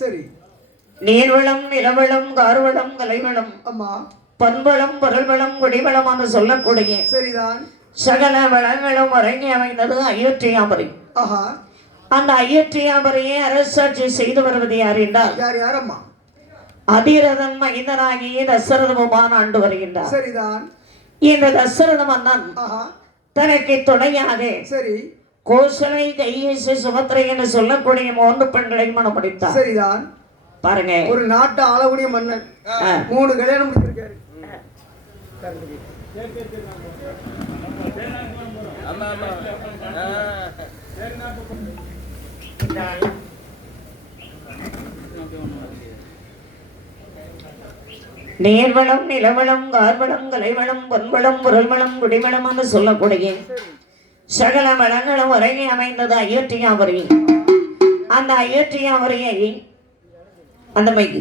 சரி நீர்வளம் நிலவளம் கார்வளம் கலைவளம் அம்மா பண்பளம் பொருள்வளம் குடிவளம் சொல்லக்கூடிய சரிதான் சகல வளங்களும் அரங்கி அமைந்தது அயோத்தியாபுரி. ஆஹா அந்த அயோத்தியாபுரியை அரசாட்சி செய்து வருவது யார் என்றால் யாரம்மா? அதிரதன் மைந்தனாகிய தசரத பெருமான் ஆண்டு வருகின்றார். சரிதான். இந்த தசரத மன்னன் தனக்கு துணையாக சரி கோசலை கையேசி சுமத்திரை என்று சொல்லக்கூடிய 3 பெண்களை மனம் முடித்தார். சரிதான். பாருங்க, ஒரு நாட்டு ஆளக்கூடிய மன்னன் 3 கல்யாணம் முடிச்சிருக்காரு. நீர்வளம் நிலவளம் கார்வளம் கலைவளம் பொன்வளம் பொருள்வளம் குடிவளம் என்று சொல்லக்கூடிய சகல வளங்களும் உறங்கி அமைந்தது அயோத்தியாபுரி. அந்த அயோத்தியாபுரியை அந்த மைக்கு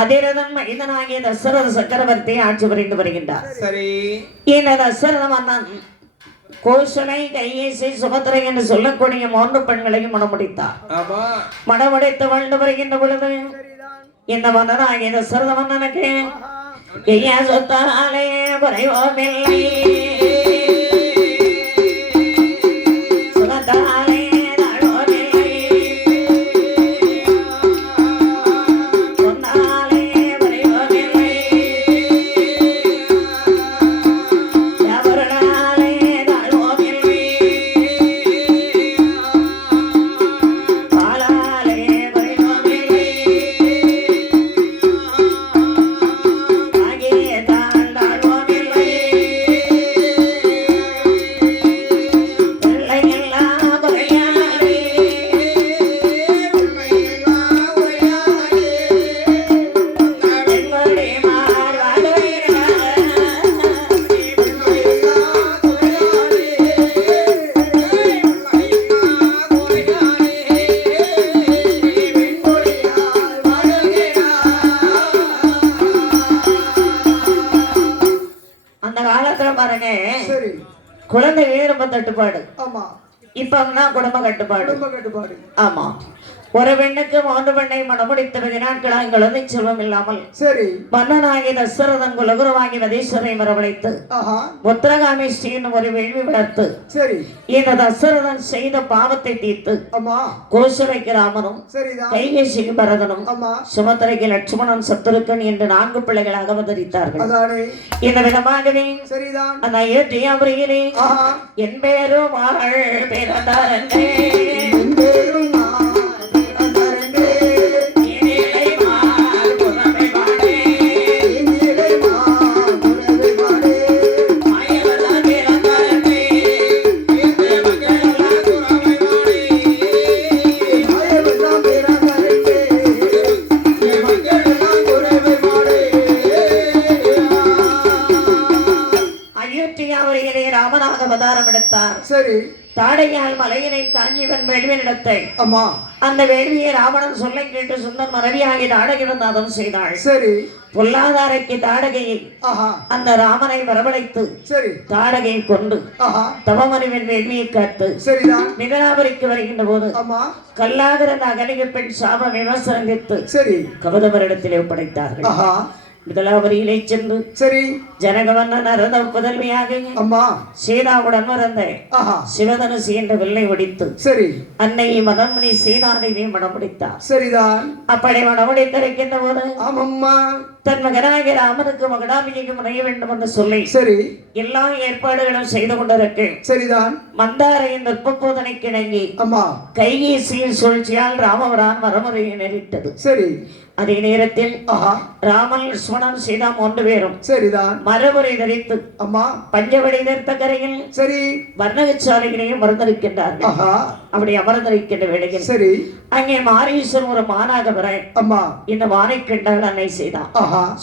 அதிரதன் மைந்தனாகிய தசரத சக்கரவர்த்தி ஆட்சி புரிந்து வருகின்றார். சரி. இந்த தசரத மன்னன் கோசலை கையேசி சுபத்திரை என்று சொல்லக்கூடிய 3 பெண்களையும் மணமுடித்தார். மணமுடித்து வாழ்ந்து வருகின்ற பொழுது இந்த மன்னனாகிய தசரத மன்னனுக்கு கையா சொத்தாலே குறைவோமில்லை, குழந்தை ரொம்ப தட்டுப்பாடு. இப்ப குடும்ப கட்டுப்பாடு. ஆமா, ஒரு பெண்ணுக்கு 3 பெண்ணை மணமுடித்த வெகு நாட்களாக குழந்தை செல்வம் இல்லாமல் சரி மன்னனாகிய தசரதன் குலகுருவாகி வதீஸ்வரை வரவழைத்து உத்தரகாமி ஸ்ரீன்னு ஒரு வேள்வி வளர்த்து சரி இந்த தசரதன் செய்த பாவத்தை தீர்த்து கோசலைக்கு ராமனும் கைகேசிக்கு பரதனும் சுமத்திரைக்கு லட்சுமணன் சத்துருக்கன் என்று 4 பிள்ளைகளாக அவதரித்தார்கள். இந்த விதமாகவே அந்த அயோத்தியாபுரியிலே என் பேரும் பிறந்தாரே தாடையால் மலையினை தாங்கியவன் வேள்வியிடத்தை ஆமா அந்த வேள்வியை ராவணன் சொல்லை கேட்டு சுந்தன் மனைவியாகி தாடகை வந்தாதம் செய்தாள். சரி பொல்லாதாரைக்கு தாடகையை அந்த ராமனை வரவழைத்து சரி தாடகையை கொண்டு தவமறிவின் வேள்வியை காத்து சரிதான் மிதனாபுரிக்கு வருகின்ற போது ஆமா கல்லாகிற அகலிக பெண் சாப விமர்சனங்கித்து சரி கவதமரிடத்திலே ஒப்படைத்தார்கள். மிதலாபுரியிலே சென்று சரி ஜனகவண்ணன் அறந்த புதல்வியாக அம்மா சீதாவுடன் வந்த சிவதனுசி என்ற வில்லை ஒடித்து சரி அன்னையை மனமணி சீதாதேவியை மணமுடித்தார். சரிதான் அப்படி மணமுடித்திருக்கின்ற போது ஆமம்மா தன் மகனாகிய ராமனுக்கு மகடாபிக்கு முனைய வேண்டும் என்று சொல்லி சரி எல்லா ஏற்பாடுகளும் செய்து கொண்டிருக்கு. சரிதான் மந்தாரையின் நுட்பபோதனைக்கு இணங்கி அம்மா கைகேசியின் சூழ்ச்சியால் ராமவரான் வரமுறையை நேரிட்டது. சரி அதே நேரத்தில் ராமன் லட்சுமணன் சீதா 3 பேரும் சரிதான் மரபுரை தரித்து அம்மா பஞ்சவடி நிறுத்த கரையில் சரி வர்ணகச்சாலைகளையும் அமர்ந்திருக்கின்றார்கள். அப்படி அமர்ந்திருக்கின்ற வேளையில் சரி அங்கே மாரீசன் ஒரு மானாக வர அம்மா இந்த மானை கண்டால் அன்னை செய்தான்.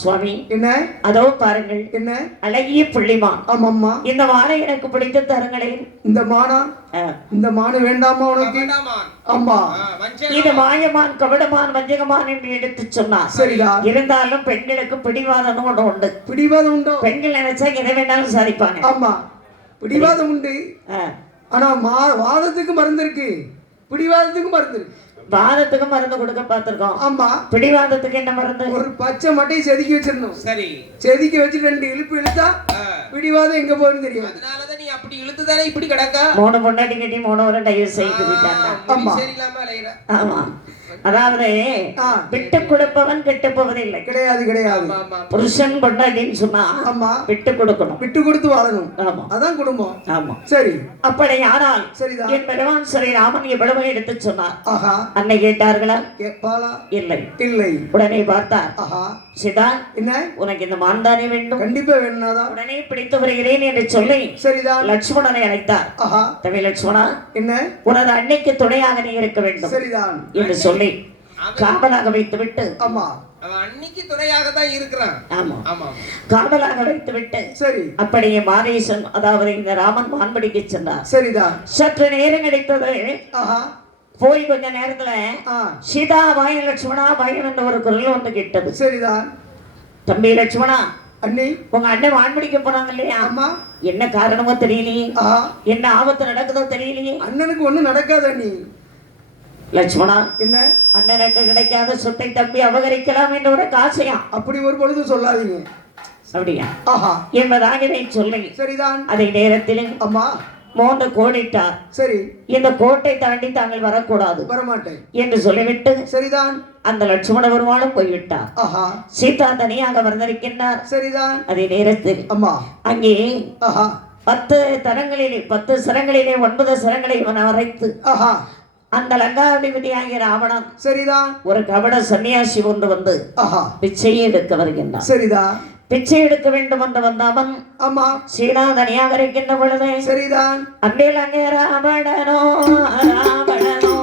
சுவாமி என்ன அதோ பாருங்கள் என்ன அழகிய புள்ளிமான். ஆமாம்மா இந்த மானை எனக்கு பிடித்த தருங்களேன். இந்த மானை வேண்டாமா உனக்கு? அம்மா இது மாயமான் கபடமான் வஞ்சகமான் என்று எடுத்து சொன்னார். சரிதான் இருந்தாலும் பெண்களுக்கு பிடிவாதம் ஒன்று உண்டு. பிடிவாதம் உண்டு. பெண்கள் நினைச்சா எதை வேண்டாலும் சாதிப்பாங்க. ஆமா பிடிவாதம் உண்டு. ஆனா வாதத்துக்கு மருந்து இருக்கு, பிடிவாதத்துக்கு மருந்து இருக்கு. வாதத்துக்கு மருந்து கொடுக்க பார்த்திருக்கோம். ஆமா பிடிவாதத்துக்கு என்ன மருந்து? ஒரு பச்சை மட்டையை செதுக்கி வச்சிடணும். சரி செதுக்கி வச்சு 2 இழுப்பு இழுத்தா பிடிவாதம் எங்க போகுதுன்னு தெரியும். அதனாலதான் நீ அப்படி இழுத்துதானே இப்படி கிடக்கா. 3 பொண்டாட்டி கட்டி 3 வரை டைவர்ஸ் செய்து விட்டாங்க. ஆமா சரியில்லாம அலையற. ஆமா அதாவது விட்டு கொடுப்பவன் கெட்டு போவதில்லை. கிடையாது கிடையாது. புருஷன் பொண்டாட்டின்னு சொன்னா ஆமா விட்டு கொடுக்கணும், விட்டு கொடுத்து வாழணும். ஆமா அதான் குடும்பம். ஆமா சரி. சரி அப்படி ஆனால் சரிதான் என் பெருமான் சரி ராமன் எவ்வளவு எடுத்து சொன்னார். ஆஹா அன்னை கேட்டார்களா? கேட்பாளா? இல்லை இல்லை. உடனே பார்த்தார். ஆஹா சீதா என்ன உனக்கு இந்த மான்தானே வேண்டும்? கண்டிப்பா வேணும்னாதான். உடனே பிடித்து வருகிறேன் என்று சொல்லி சரிதான் லட்சுமணனை அழைத்தார். ஆஹா தம்பி லட்சுமணா என்ன உனது அன்னைக்கு துணையாக நீ இருக்க வேண்டும் சரிதான் என்று சொல்லி காவலாக வைத்து விட்டு ஆமா அவன் அன்னைக்கு துணையாக தான் இருக்கிறான். ஆமா ஆமா காவலாக வைத்து விட்டு சரி அப்படியே மாரீசன் அதாவது இந்த ராமன் மான்படிக்கு சென்றார். சரிதான் சற்று நேரம் கிடைத்தது. ஆஹா போய் கொஞ்ச நேரத்துல சீதா வாய லட்சுமணா வாயம் என்ற ஒரு குரல் வந்து கேட்டது. சரிதான் தம்பி லட்சுமணா அண்ணி உங்க அண்ணன் வான்பிடிக்க போனாங்க இல்லையா? ஆமா என்ன காரணமோ தெரியலையே, என்ன ஆபத்து நடக்குதோ தெரியலையே. அண்ணனுக்கு ஒண்ணும் நடக்காத அண்ணி. லட்சுமணா என்ன அண்ணனுக்கு கிடைக்காத சொத்தை தம்பி அபகரிக்கலாம் என்ற ஒரு ஆசையா? அப்படி ஒரு பொழுது சொல்லாதீங்க. அப்படியா? ஆஹா என்பதாக இதை சொல்லி சரிதான் அதே நேரத்தில் அம்மா 3 கோடிட்டார். சரி இந்த கோட்டை தாண்டி தாங்கள் வரக்கூடாது வரமாட்டேன் என்று சொல்லிவிட்டு சரிதான் அந்த லட்சுமண பெருமாளும் போய்விட்டார். ஆஹா சீதா தனியாக வந்திருக்கின்றார். சரிதான் அதே நேரத்தில் அம்மா அங்கே ஆஹா 10 தரங்களிலே 10 சிரங்களிலே 9 சிரங்களை வரைத்து ஆஹா அந்த லங்காதிபதியாகிய ராவணன் சரிதான் ஒரு கபட சன்னியாசி ஒன்று வந்து ஆஹா பிச்சையை எடுக்க வருகின்றான். சரிதான் பிச்சை எடுக்க வேண்டும் என்று வந்தவன் ஆமா சீனா தனியாக இருக்கின்ற பொழுது சரிதான் அன்றில் அங்கே ராவணனோ ராவணனோ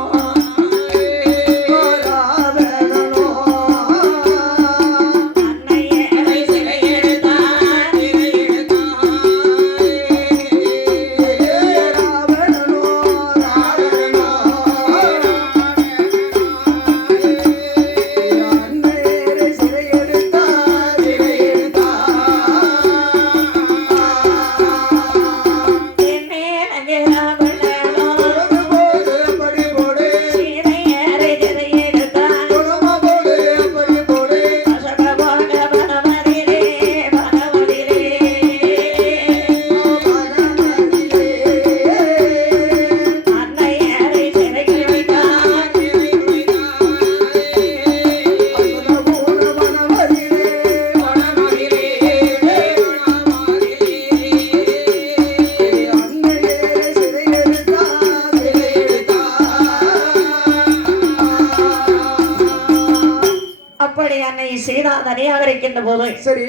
சரி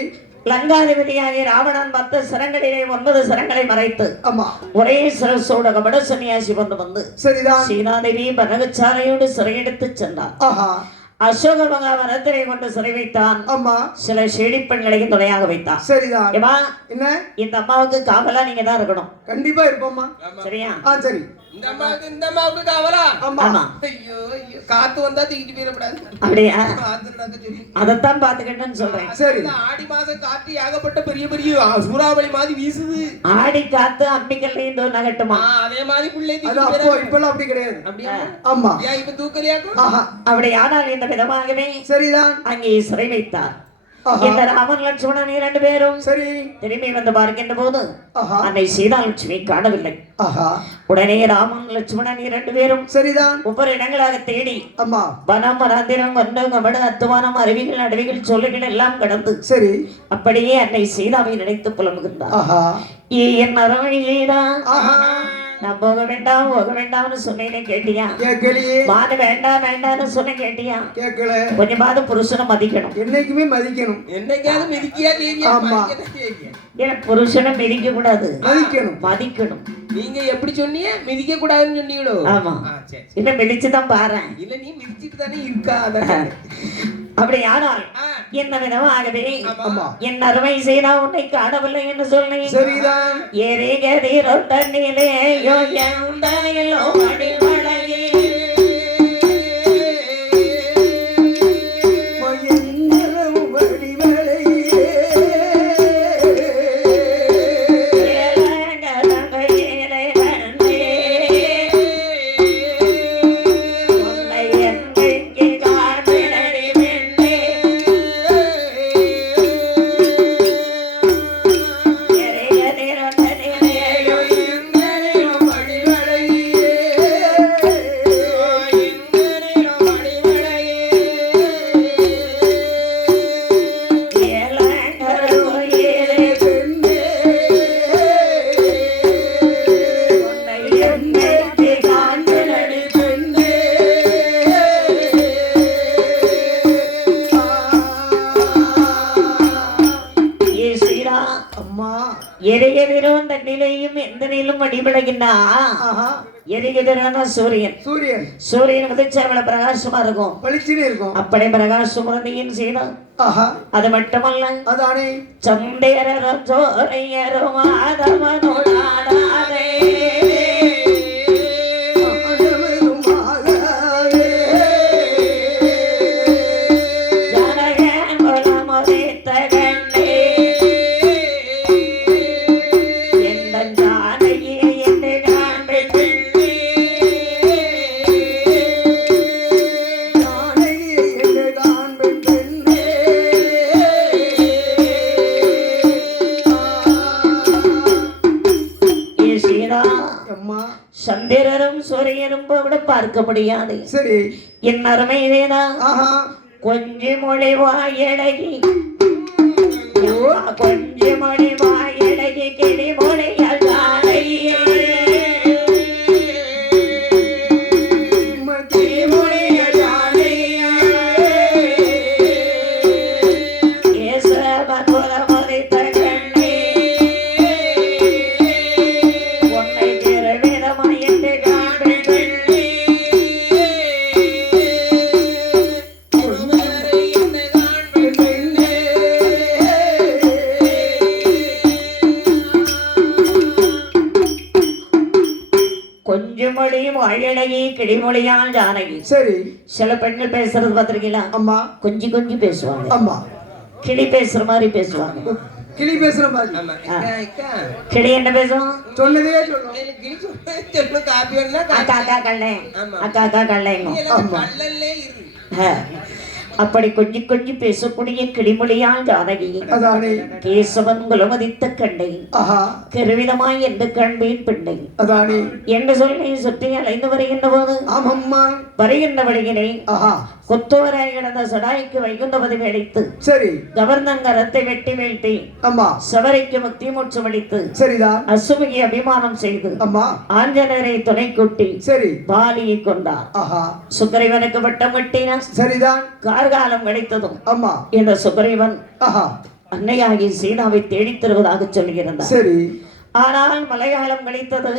லங்காதிபதியாகிய ராவணன் 10 சிரங்களிலே 9 சிரங்களை மறைத்து ஆமா ஒரே சிரசோட கபட சன்னியாசி வந்து சரிதான் சீனாதேவி பரகச்சாலையோடு சிறையெடுத்து சென்றார். ஆஹா அசோக மகாவனத்தினை கொண்டு சிறை வைத்தான். ஆமா. சில செடி பெண்களையும் துணையாக வைத்தான். சரிதான். ஏமா என்ன? இந்த அம்மாவுக்கு காவலா நீங்க தான் இருக்கணும். கண்டிப்பா இருப்போம்மா. சரியா? சரி. இந்த அம்மாவுக்கு காவலா? ஆமா. ஐயோ ஐயோ, காத்து வந்தா தூக்கிட்டு போயிடக்கூடாது. அப்படியா? காத்து நடக்க சொல்லி அதத்தான் பாத்துக்கிட்டேன்னு சொல்றேன். சரி. ஆடி மாசம் காத்து ஏகப்பட்ட பெரிய பெரிய சூறாவளி மாதிரி வீசுது. ஆடி காத்து அம்மிக்கல்லையும் தூர் நகட்டுமா? அதே மாதிரி பிள்ளை அது அப்போ இப்பெல்லாம் அப்படி கிடையாது. அப்படியா? ஆமா. ஏன் இப்ப தூக்கலையாக்கும்? அப்படி ஆனால் இந்த விதமாகவே சரிதான். அங்கே சிறை வைத்தார். இந்த ராமன் லட்சுமணன் 2 பேரும் சரி திரும்பி வந்து பார்க்கின்ற போது அன்னை சீதாலட்சுமி காணவில்லை. உடனே ராமன் லட்சுமணன் 2 பேரும் சரிதான் ஒவ்வொரு இடங்களாக தேடி ஆமா வனம் வனாந்திரம் கொண்டு கமடு அத்துவானம் அருவிகள் அடவிகள் சொல்லுகள் எல்லாம் கடந்து சரி அப்படியே அன்னை சீதாவை நினைத்து புலம்புகின்றார். என் அரவணை சீதா, நான் போக வேண்டாம்னு சொன்னேன்னு கேட்டியா? கேட்கலையே. மான வேண்டாம் வேண்டாம்னு சொன்ன கேட்டியா? கேட்கல. கொஞ்சமாவது புருஷனை மதிக்கணும். என்னைக்குமே மதிக்கணும். என்னைக்காவது மிதிக்கியா கேக்கியா? ஆமா. ஏன் புருஷனை மிதிக்க கூடாது, மதிக்கணும். மதிக்கணும். நீங்க எப்படி சொன்னீங்க? மிதிக்க கூடாதுன்னு சொன்னீங்களோ? ஆமா. இல்ல மிதிச்சுதான் பாரு. இல்ல நீ மிதிச்சிட்டு தானே இருக்கா? அப்படி ஆனால் என்ன விதமாகவே என் அருமை செய்தா உன்னை காணவில்லை என்று சொன்னேன். சரிதான். ஏறே கதீரோ தண்ணிலே யோகியம் தனியிலோ அடிமழையே எரிகதிரும் தண்ணிலையும் எந்த நீளும் அடிபடுகின்றா. எரிகதிரான சூரியன். சூரியன் உதிச்சு அவ்வளவு பிரகாசமா இருக்கும், பளிச்சுன்னு இருக்கும். அப்படி பிரகாசம் செய்தா அது மட்டுமல்ல, அதானே சந்தேரரும் சோரையரும் ஆதவனோடாடே சந்திரரும் சூரியனும் கூட பார்க்க முடியாது. சரி என் அருமை வேதா, கொஞ்சி மொழி வாயடகி கொஞ்சி மொழி வாயடகி கிளி மொழியால் கிளிமொழியால் ஜானகி. சரி சில பெண்கள் பேசுறது பாத்திருக்கீங்களா? அம்மா கொஞ்சி கொஞ்சி பேசுவாங்க. அம்மா கிளி பேசுற மாதிரி பேசுவாங்க. கிளி பேசுற மாதிரி. கிளி என்ன பேசும்? சொன்னதே சொல்லும். அக்கா அக்கா கல்லே அக்கா அக்கா கல்லேங்க. அப்படி கொஞ்சி கொஞ்சி பேசக்கூடிய கிளிமொழியால் ஜானகி கேசவன் குலமதித்த கண்டை கருவிதமாய் என்று கண்பேன் பெண்ணை என்று சொல்லி சுற்றி அலைந்து வருகின்ற போது வருகின்ற வழியினை கொத்தோராய் கிடந்த சடாய்க்கு வைகுந்தபதி அளித்து சரி கவர்னன் கரத்தை வெட்டி வீழ்த்தி சபரிக்கு முக்தி மோட்சம் அளித்து சரிதான் அசுமுகி அபிமானம் செய்து ஆஞ்சநேயரை துணை கூட்டி சரி பாலியை கொண்டார். சுக்கிரீவனுக்கு வட்டம் வெட்டினார். சரிதான் கார்காலம் கிடைத்ததும் இந்த சுக்கிரீவன் அன்னையாகி சீதாவை தேடித் தருவதாக சொல்கிறார். சரி ஆனால் மலையாளம் கிடைத்தது.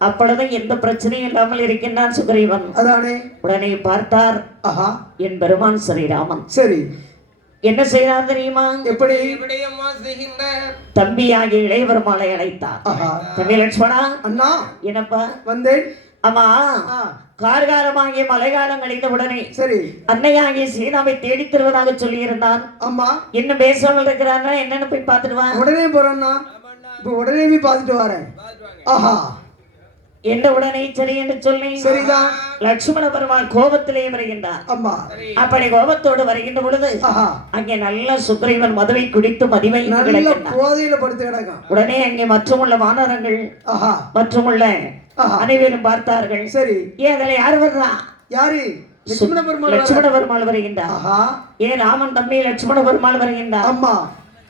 அப்பொழுது எந்த பிரச்சனையும் இல்லாமல் இருக்கின்றான் சுக்ரீவன். அதானே. உடனே பார்த்தார் ஆஹா என் பெருமான் ஸ்ரீராமன். சரி என்ன செய்தார் தெரியுமா? எப்படி? தம்பியாகிய இளைய பெருமாளை அழைத்தார். தம்பி லட்சுமணா. அண்ணா. என்னப்பா? வந்தேன். ஆமா, கார்காலமாகிய மழைக்காலம் கழிந்த உடனே சரி அன்னையாகிய சீதாவை தேடி தருவதாக சொல்லி இருந்தான். ஆமா. இன்னும் பேசாமல் இருக்கிறான்னா என்னன்னு போய் பார்த்துட்டு வா. உடனே போறேன்னா இப்ப உடனே போய் பார்த்துட்டு வரேன். ஆஹா என்ன உடனே சரி என்று சொல்லி சரிதான். லட்சுமண பெருமாள் கோபத்திலே வருகின்றார். ஆமா. அப்படி கோபத்தோடு வருகின்ற பொழுது அங்கே நல்ல சுக்ரீவன் மதுவை குடித்து மதிவைந்து போதையில படுத்து கிடக்கும். உடனே அங்கே மற்றுமுள்ள வானரங்கள் மற்றுமுள்ள அனைவரும் பார்த்தார்கள். சரி ஏன் அதுல யார் வர்றா? யாரு? லட்சுமண பெருமாள். லட்சுமண பெருமாள் வருகின்றார். ஏன் ராமன் தம்பி லட்சுமண பெருமாள் வருகின்றார். ஆமா.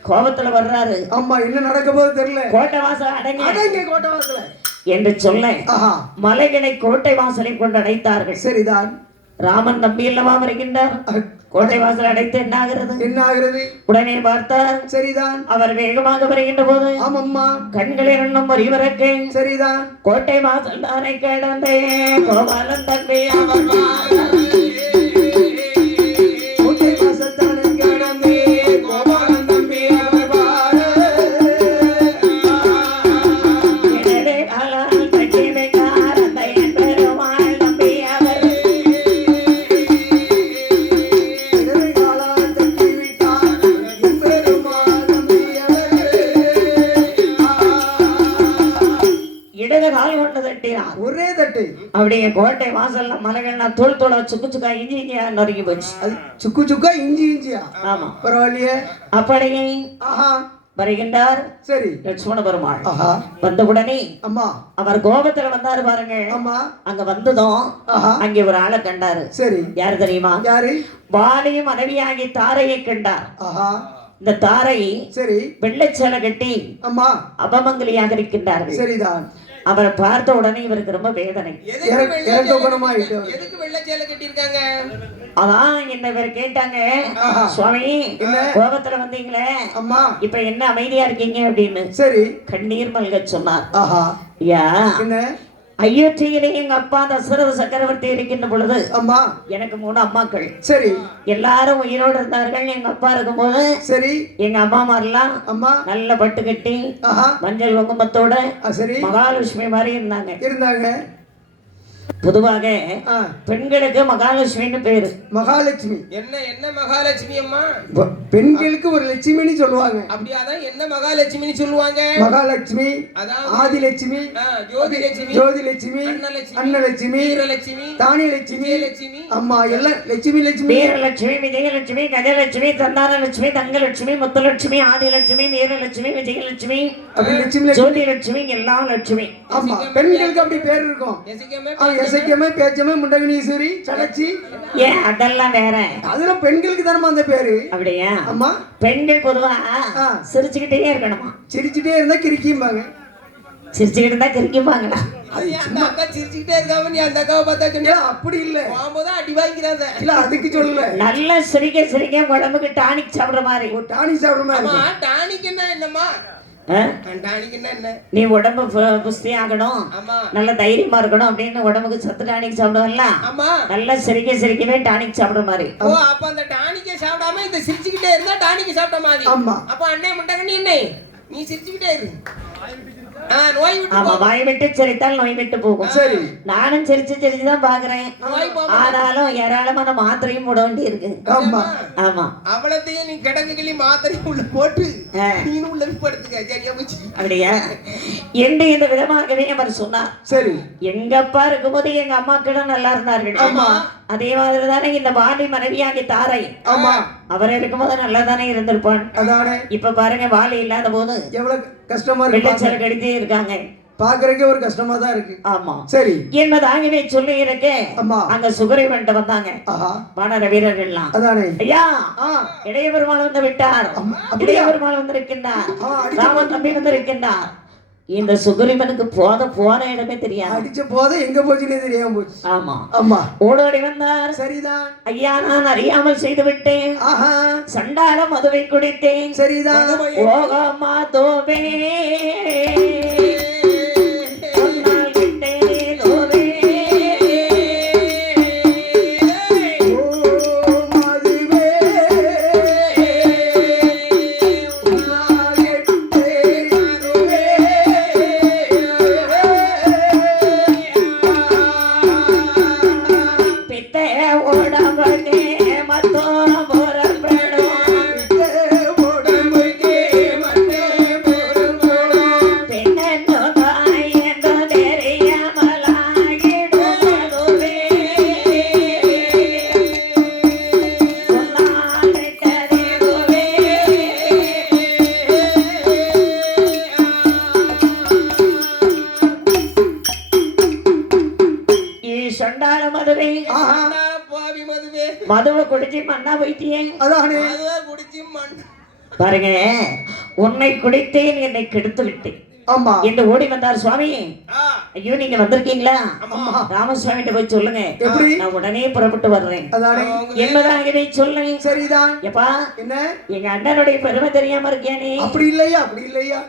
கோபத்துல வர்றாரு. ஆமா. என்ன நடக்க போகுது தெரியல. கோட்டை வாசல் அடங்கி கோட்டை வாசல என்று சொல்ல மலைகளை கோட்டை வாசலை கொண்டு அடைத்தார்கள். சரிதான். ராமன் தம்பி அல்லவா வருகின்றார். கோட்டை வாசல் அடைத்து என்ன ஆகிறது? என்ன ஆகிறது? உடனே பார்த்தார். சரிதான். அவர் வேகமாக வருகின்ற போது ஆமம்மா கண்களில் எண்ணம் வரிவரக்கு. சரிதான். கோட்டை வாசல் தானே கிடந்தே கோபாலன் தம்பி அவர் கோட்டை வாசல் தானே கிடந்தே கோபாலன் தம்பி அவர் ஒரே தட்டு. அப்படியே கோட்டை வாசல்ல மலைகள்னா தோல் தோலா சுக்கு சுக்கா இஞ்சி இஞ்சியா நறுக்கி போச்சு. சுக்கு சுக்கா இஞ்சி இஞ்சியா? ஆமா. பரவாயில்லையே. அப்படியே வருகின்றார். சரி. லட்சுமண பெருமாள் வந்த உடனே அம்மா அவர் கோபத்துல வந்தாரு பாருங்க. அம்மா அங்க வந்ததும் அங்கே ஒரு ஆளை கண்டாரு. சரி. யாரு தெரியுமா? யாரு? வாலியும் மனைவியாகி தாரையை கண்டார். இந்த தாரை சரி வெள்ளைச்சேலை கட்டி அம்மா அபமங்கலியாக இருக்கின்றார்கள். சரிதான். அவரை பார்த்த உடனே இவருக்கு ரொம்ப வேதனை. அதான் என்ன இவர் கேட்டாங்க, சுவாமி கோபத்துல வந்தீங்களே அம்மா இப்ப என்ன அமைதியா இருக்கீங்க அப்படின்னு. சரி. கண்ணீர் மல்க சொன்னார். ஐயா அயோத்தியிலே எங்க அப்பா தசரத சக்கரவர்த்தி இருக்கின்ற பொழுது அம்மா எனக்கு 3 அம்மாக்கள். சரி. எல்லாரும் உயிரோடு இருந்தார்கள். எங்க அப்பா இருக்கும் போது சரி எங்க அம்மாமாரெல்லாம் அம்மா நல்ல பட்டு கட்டி மஞ்சள் குங்குமத்தோட சரி மகாலட்சுமி மாதிரி இருந்தாங்க. பொதுவாக பெண்களுக்கு மகாலட்சுமின்னு பேரு. மகாலட்சுமி என்ன மகாலட்சுமி அம்மா? பெண்களுக்கு ஒரு லட்சுமின்னு சொல்லுவாங்க. அப்படியாதான் என்ன மகாலட்சுமின்னு சொல்லுவாங்க? மகாலட்சுமி, ஆதிலட்சுமி, ஜோதிலட்சுமி, அன்னலட்சுமி, வீரலட்சுமி, தானியலட்சுமி, அம்மா எல்லாம் லட்சுமி. வீரலட்சுமி, விஜயலட்சுமி, கஜலட்சுமி, சந்தானலட்சுமி, தங்கலட்சுமி, முத்துலட்சுமி, ஆதிலட்சுமி, வீரலட்சுமி, விஜயலட்சுமி, ஜோதிலட்சுமி, எல்லா லட்சுமி. ஆமா பெண்களுக்கு அப்படி பேர் இருக்கும். எசைக்கமே பேச்சமே முண்டகனீஸ்வரி சடச்சி. ஏன் அதெல்லாம் வேற. அதெல்லாம் பெண்களுக்கு தானமா அந்த பேரு. அப்படியா? அம்மா பெண்கள் பொதுவா சிரிச்சுக்கிட்டே இருக்கணுமா? சிரிச்சுட்டே இருந்தா கிரிக்கிம்பாங்க. சிரிச்சுக்கிட்டு இருந்தா கிரிக்கிம்பாங்களா? சிரிச்சுக்கிட்டே இருக்காம நீ அந்த அக்காவை பார்த்தா அப்படி இல்ல அடி வாங்கிறாங்க. இல்ல அதுக்கு சொல்லல. நல்ல சிரிக்க உடம்புக்கு டானிக் சாப்பிடுற மாதிரி. டானிக் சாப்பிடுற மாதிரி. டானிக் என்னம்மா? நீ உடம்பு புஷ்டி ஆகணும், நல்ல தைரியமா இருக்கணும் அப்படின்னு உடம்புக்கு சத்து டானிக் சாப்பிடுவல்ல. நல்ல சிரிக்கவே டானிக் சாப்பிடுற மாதிரி. அப்ப அந்த டானிக்கை சாப்பிடாம இந்த சிரிச்சுக்கிட்டே இருந்தா டானிக் சாப்பிட்ட மாதிரி. அப்ப அண்ணே முண்டகண்ணி நீ சிரிச்சுக்கிட்டே இரு. ஆமா வாய் விட்டு சிரித்தால் நோய் விட்டு போகும். சரி. நானும் சிரிச்சுதான் பாக்குறேன். ஆனாலும் ஏராளமான மாத்திரையும் போட வேண்டி இருக்கு. ஆமா. அவ்வளத்தையும் நீ கிடங்குகளி மாத்திரையும் உள்ள போட்டு நீனும் உள்ள படுத்துக்க. சரியா போச்சு. அப்படியா? என்று இந்த விதமாகவே அவர் சொன்னார். சரி. எங்க அப்பா இருக்கும்போது எங்க அம்மா கிட்ட நல்லா இருந்தார்கள். ஆமா. அதே மாதிரி தானே இந்த வாலி மனைவியாகி தாரை. ஆமா. அவர் இருக்கும்போது நல்லா தானே இருந்திருப்பான். அதானே. இப்ப பாருங்க வாலி இல்லாத போது எவ்வளவு கஷ்டமா இருக்கு. கடித்தே இருக்காங்க. பாக்குறதுக்கே ஒரு கஷ்டமா தான் இருக்கு. ஆமா. சரி. என்பதாகவே சொல்லி இருக்கேன். அங்க சுக்ரீவன் வந்தாங்க வானர வீரர்கள் எல்லாம். அதானே. ஐயா இளைய பெருமாள் வந்து விட்டார். இளைய பெருமாள் வந்திருக்கின்றார். ராமன் தம்பி வந்திருக்கின்றார். இந்த சுக்ரீவனுக்கு போன இடமே தெரியாது. அடிச்ச போத எங்க போச்சுன்னே தெரியாம போச்சு. ஆமா ஆமா. ஓடோடி வந்தார். சரிதான். ஐயா நான் அறியாமல் செய்து விட்டேன். சண்டாள மதுவை குடித்தேன். சரிதான். ஓகமா தோபே மதுவை குடிச்சு மண்ணா போயிட்டியே. அதானே அதுவே குடிச்சு மண் பாருங்க, உன்னை குடித்தேன் என்னை கெடுத்து விட்டேன் ஆமா என்று ஓடி வந்தார் சுவாமி. ஆ, ஐயோ நீங்க வந்திருக்கீங்களா? ராமசுவாமி கிட்ட போய் சொல்லுங்க, எப்படி? நான் உடனே புறப்பட்டு வர்றேன் அதானே என்பதாக சொல்லுங்க. சரிதான். எப்பா என்ன எங்க அண்ணனுடைய பெருமை தெரியாம இருக்கியானே? அப்படி இல்லையா, அப்படி இல்லையா,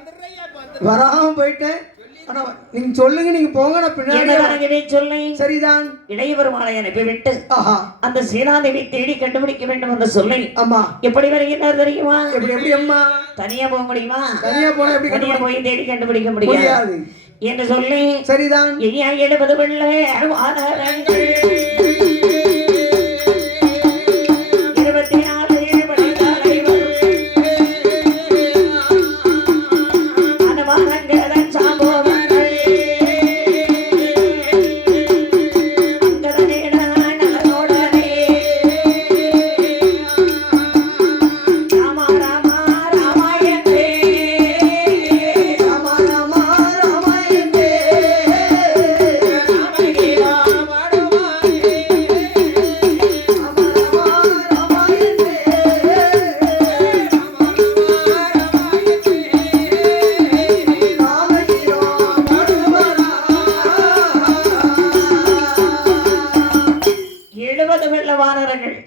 வராம போயிட்டேன். ஆனா நீங்க சொல்லுங்க, நீங்க போங்க, நான் பின்னாடி சொல்லுங்க. சரிதான். இளையபெருமானை அனுப்பிவிட்டு ஆஹா அந்த சீனாதேவி தேடி கண்டுபிடிக்க வேண்டும் என்று சொல்லி ஆமா எப்படி வருகிறார் தெரியுமா? எப்படி எப்படி அம்மா தனியா போக முடியுமா? தனியா போனா எப்படி தனியா போய் தேடி கண்டுபிடிக்க முடியாது என்று சொல்லி சரிதான். 70 வெள்ளை 24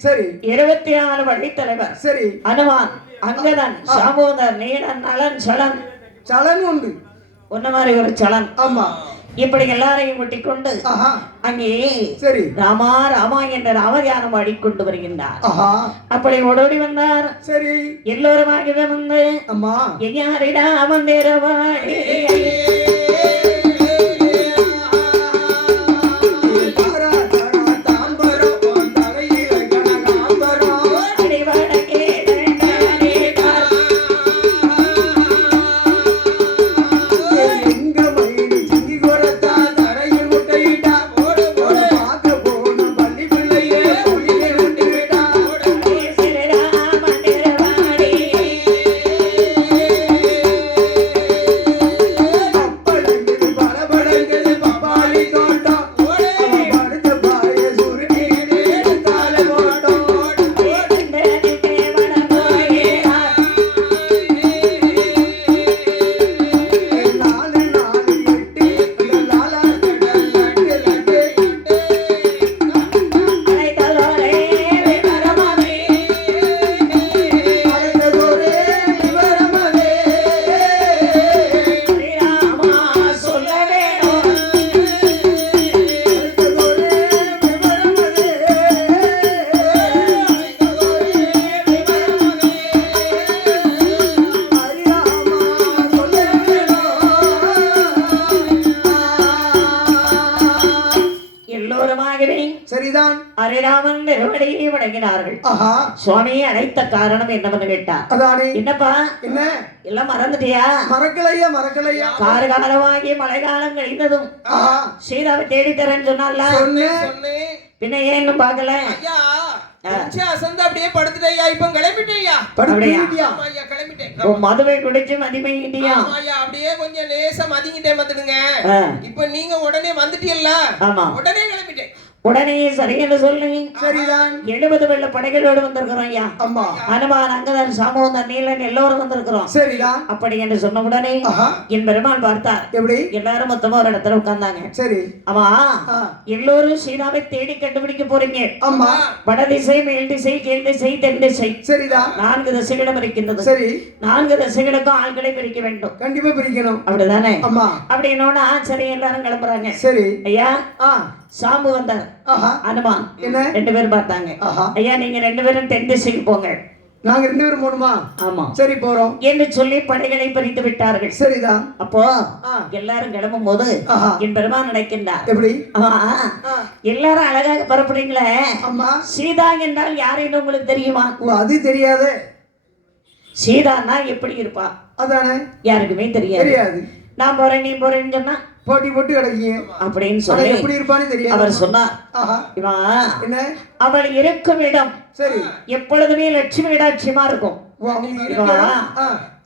சரி 24 வழித்தலைவர் சரி அனுமான் அங்கதன் சாமோதர் நீலன் நலன் சலன் சலன் உண்டு ஒன்ன மாதிரி ஒரு சலன். ஆமா இப்படி எல்லாரையும் கூட்டிக் கொண்டு அங்கே சரி ராமா ராமா என்ற ராமதியானம் பாடிக்கொண்டு வருகின்றார். ஆஹா அப்படி ஓடோடி வந்தார். சரி எல்லோருமாக வந்து அம்மா எங்காரிடா அமர்ந்தேரவாடி சரிதான். ஹரிராமன் திருவடியை வணங்கினார்கள். சுவாமியை அழைத்த காரணம் என்னவென்று கேட்டார். அதானே என்னப்பா என்ன எல்லாம் மறந்துட்டியா? மறக்கலையா மறக்கலையா. கார் காலமாகி மழை காலம் கழிந்ததும் சீதாவை தேடித்தரேன்னு சொன்னால பின்ன ஏன் இன்னும் பார்க்கல? அப்படியே படுத்துட்டேயா, இப்ப கிளம்பிட்டேயா? மதுவை குடிச்சு மதிமையா? அப்படியே கொஞ்சம் லேசா மதிங்கிட்டேன் வந்துடுங்க. இப்ப நீங்க உடனே வந்துட்டீல்ல, உடனே கிளம்பிட்டேன். உடனே சரி என்று சொல்லி சரிதான் 70 வெள்ள படைகளோடு வந்திருக்கிறோம் ஐயா. அம்மா அனுமான் அங்கதான் சாமோதர் நீலன் எல்லோரும் வந்திருக்கிறோம். சரிதான். அப்படி என்று சொன்ன உடனே என் பெருமாள் பார்த்தார். எப்படி எல்லாரும் மொத்தமா ஒரு இடத்துல உட்கார்ந்தாங்க. சரி ஆமா எல்லோரும் சீதாவை தேடி கண்டுபிடிக்க போறீங்க. அம்மா வடதிசை மேல் திசை கீழ் திசை தென் திசை சரிதான் 4 திசைகளும் இருக்கின்றது. சரி 4 திசைகளுக்கும் ஆள்களை பிரிக்க வேண்டும். கண்டிப்பா பிரிக்கணும். அப்படிதானே? அம்மா அப்படி என்னோட சரி எல்லாரும் கிளம்புறாங்க. சரி ஐயா சாம்பு வந்தார். அனுமான் என்ன 2 பேரும் பார்த்தாங்க. ஐயா நீங்க 2 பேரும் தென் திசைக்கு போங்க. நாங்க 2 பேரும் போணுமா? ஆமா சரி போறோம் என்று சொல்லி படைகளை பிரித்து விட்டார்கள். சரிதான். அப்போ எல்லாரும் கிளம்பும் போது என் பெருமான் நினைக்கின்றார். எப்படி எல்லாரும் அழகாக பரப்புறீங்களே, அம்மா சீதா என்றால் யாருன்னு உங்களுக்கு தெரியுமா? அது தெரியாது. சீதான்னா எப்படி இருப்பா அதானே யாருக்குமே தெரியாது. நான் போறேன் நீ போறேன்னு சொன்னா போட்டி போட்டு கிடக்கீங்க அப்படின்னு சொல்லி எப்படி இருப்பான்னு தெரியாது. அவர் சொன்னார். என்ன அவள் இருக்கும் இடம் சரி எப்பொழுதுமே லட்சுமி இடாட்சியமா இருக்கும்.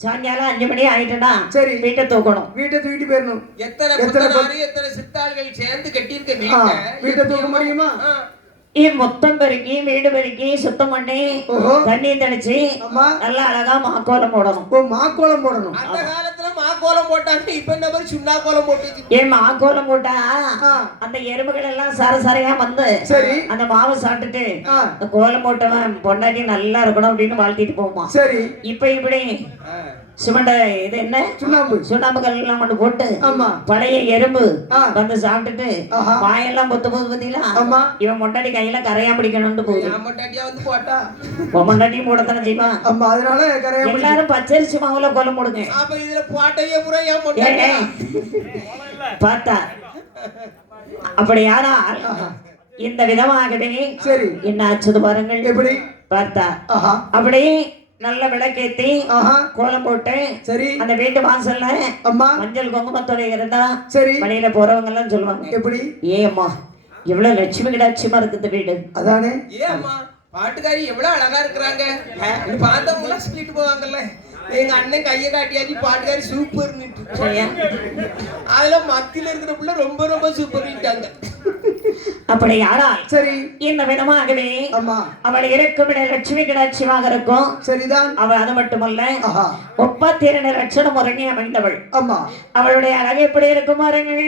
சாயங்காலம் 5 மணி ஆயிட்டுனா சரி வீட்டை தூக்கணும். வீட்டை தூக்கிட்டு போயிடணும். எத்தனை சித்தாள்கள் சேர்ந்து கட்டியிருக்க வீட்டை தூக்க முடியுமா? மொத்தம் பெருக்கி வீடு பெருக்கி சுத்தம் பண்ணி தண்ணி தெளிச்சு நல்லா அழகா மாக்கோலம் போடணும். மாக்கோலம் போடணும். அந்த காலத்துல மாக்கோலம் போட்டாங்க, இப்ப என்ன மாதிரி சுண்ணா கோலம் போட்டு. மாக்கோலம் போட்டா அந்த எறும்புகள் எல்லாம் சரசரையா வந்து சரி அந்த மாவை சாப்பிட்டுட்டு அந்த கோலம் போட்டவன் பொண்டாட்டி நல்லா இருக்கணும் அப்படின்னு வாழ்த்திட்டு போமா. சரி இப்ப இப்படி சிமெண்ட் இது என்ன சுண்ணாம்பு கல் எல்லாம் கொண்டு போட்டு பழைய எறும்பு வந்து சாப்பிட்டுட்டு வாயெல்லாம் பொத்து போது பத்திலாம் இவன் மொண்டாடி கையில கரையா பிடிக்கணும்னு போகுது. மொண்டாட்டியும் போடத்தானே செய்வான். அதனால எல்லாரும் பச்சரிசி மாவுல கோலம் போடுங்க. பார்த்தா அப்படி யாரா இந்த விதமாகவே சரி என்ன ஆச்சது பாருங்கள். எப்படி பார்த்தா அப்படி நல்ல விளக்கேத்தி கோலம் போட்டு சரி அந்த வீட்டு வாசல்ல மஞ்சள் குங்குமத்தோட இருந்தா சரி வழியில போறவங்க எல்லாம் சொல்லுவாங்க எப்படி ஏம்மா எவ்வளவு லட்சுமி கிடாட்சியமா இருக்குது வீடு. அதானே ஏம்மா பாட்டுக்காரி எவ்வளவு அழகா இருக்கிறாங்க பார்த்தவங்க சொல்லிட்டு போவாங்கல்ல. எங்க அண்ணன் கையை காட்டியாச்சு பாட்டுக்காரி சூப்பர். அதுல மத்தியில இருக்கிற பிள்ளை ரொம்ப ரொம்ப சூப்பர். அப்படி யாரா சரி இந்த விதமாகவே அவள் இருக்கும் லட்சுமி கிடாட்சியமாக இருக்கும். சரிதான். அவள் அது மட்டுமல்ல 32 லட்சணம் உறங்கி அமைந்தவள். அவளுடைய அழகு எப்படி இருக்கும் பாருங்கள்.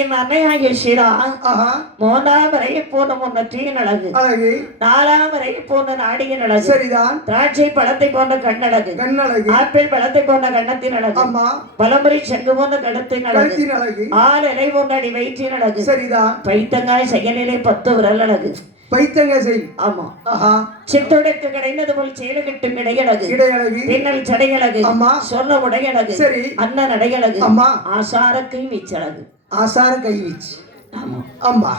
என் அன்னையாகிய ஷீரா 3ஆம் வரை போன முன்னற்றியின் அழகு, 4ஆம் வரை போன நாடியின் அழகு, சரிதான். திராட்சை பழத்தை போன்ற கண்ணழகு, ஆப்பிள் பழத்தை போன்ற கண்ணத்தின் அழகு, பலமுறை செங்கு போன்ற கடத்தின் அழகு, 6 இலை போன்ற அடி வயிற்றின் அழகு, சரிதான். பைத்தங்காய் செயலிலே 10 விரல் அழகு. பைத்தங்காய் ஆமா சித்தொடைக்கு கிடைந்தது போல் சேலை கட்டும் இடையழகு, பின்னல் சடையழகு, சொர்ண உடையழகு, அண்ணன் அடையழகு, ஆசார கை வீச்சழகு. ஆசார கை வீச்சு. ஆமா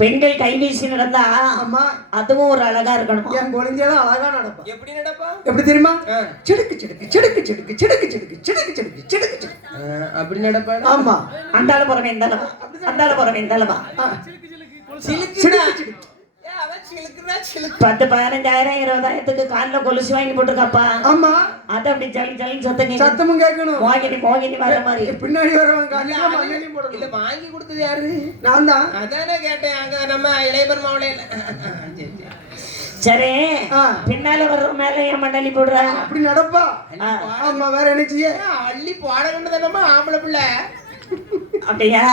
பெண்கள் கை வீசி நடந்தா அம்மா அதுவும் ஒரு அழகா இருக்கணும். என் குழந்தையெல்லாம் அழகா நடப்பா. எப்படி நடப்பா? எப்படி தெரியுமா? சிடுக்கு சிடுக்கு சிடுக்கு சிடுக்கு சிடுக்கு சிடுக்கு சிடுக்கு சிடுக்கு சிடுக்கு சிடுக்கு அப்படி நடப்பா. ஆமா அந்தால போறவே இந்தாலவா, அந்தால போறவே இந்தாலவா, சிலுக்கு சிடுக்கு 10 15,000 20,000 கால்ல கொலுசு வாங்கி போட்டுருக்காப்பா. ஆமா அது அப்படி ஜலி ஜலி சத்தமும் கேட்கணும். மோகினி மோகினி வர மாதிரி பின்னாடி வரவங்க இல்ல வாங்கி கொடுத்தது யாரு? நான் தான். அதானே கேட்டேன். அங்க நம்ம இளையபெருமாவுல இல்ல. சரி பின்னால வர்ற மேல ஏன் மண்ணலி போடுற? அப்படி நடப்பா. ஆமா வேற என்ன செய்ய? அள்ளி போட வேண்டியதானமா ஆம்பளை பிள்ளை. அப்படியா?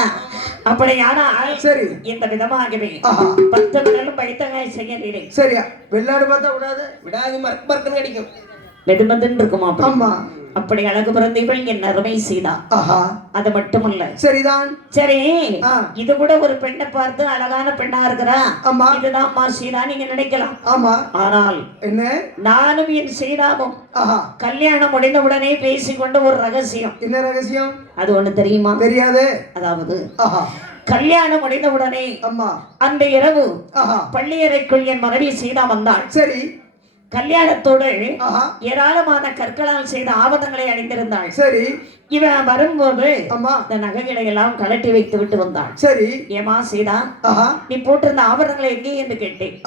அப்படியானா சரி இந்த விதமாகவே 10 விரலும் பைத்தங்காய் செய்ய. சரியா வெள்ளாடு பார்த்தா விடாது விடாது மர்க்கு கிடைக்கும் மெதுமதுன்னு இருக்குமா? ஆமா அப்படி அழகு பிறந்தவள் என் அருமை சீதா. அது மட்டுமல்ல சரிதான். சரி இது கூட ஒரு பெண்ணை பார்த்து அழகான பெண்ணா இருக்கிறா, இதுதான் மா சீதா நீங்க நினைக்கலாம். ஆமா ஆனால் என்ன நானும் என் சீதாவும் கல்யாணம் முடிந்த உடனே பேசிக்கொண்ட ஒரு ரகசியம். என்ன ரகசியம்? அது ஒண்ணு தெரியுமா? தெரியாது. அதாவது கல்யாணம் முடிந்த உடனே அந்த இரவு பள்ளியறைக்குள் என் மனைவி சீதா வந்தாள். சரி கல்யாணத்தோடு ஏராளமான கற்களால் செய்த ஆபரணங்களை அணிந்திருந்தாள். சரி இவன் வரும்போது இந்த நகைகளை எல்லாம் கலட்டி வைத்து விட்டு வந்தாள். சரி ஏமா சீதா நீ போட்டிருந்த ஆபரணங்களை எங்கே என்று கேட்டேன்.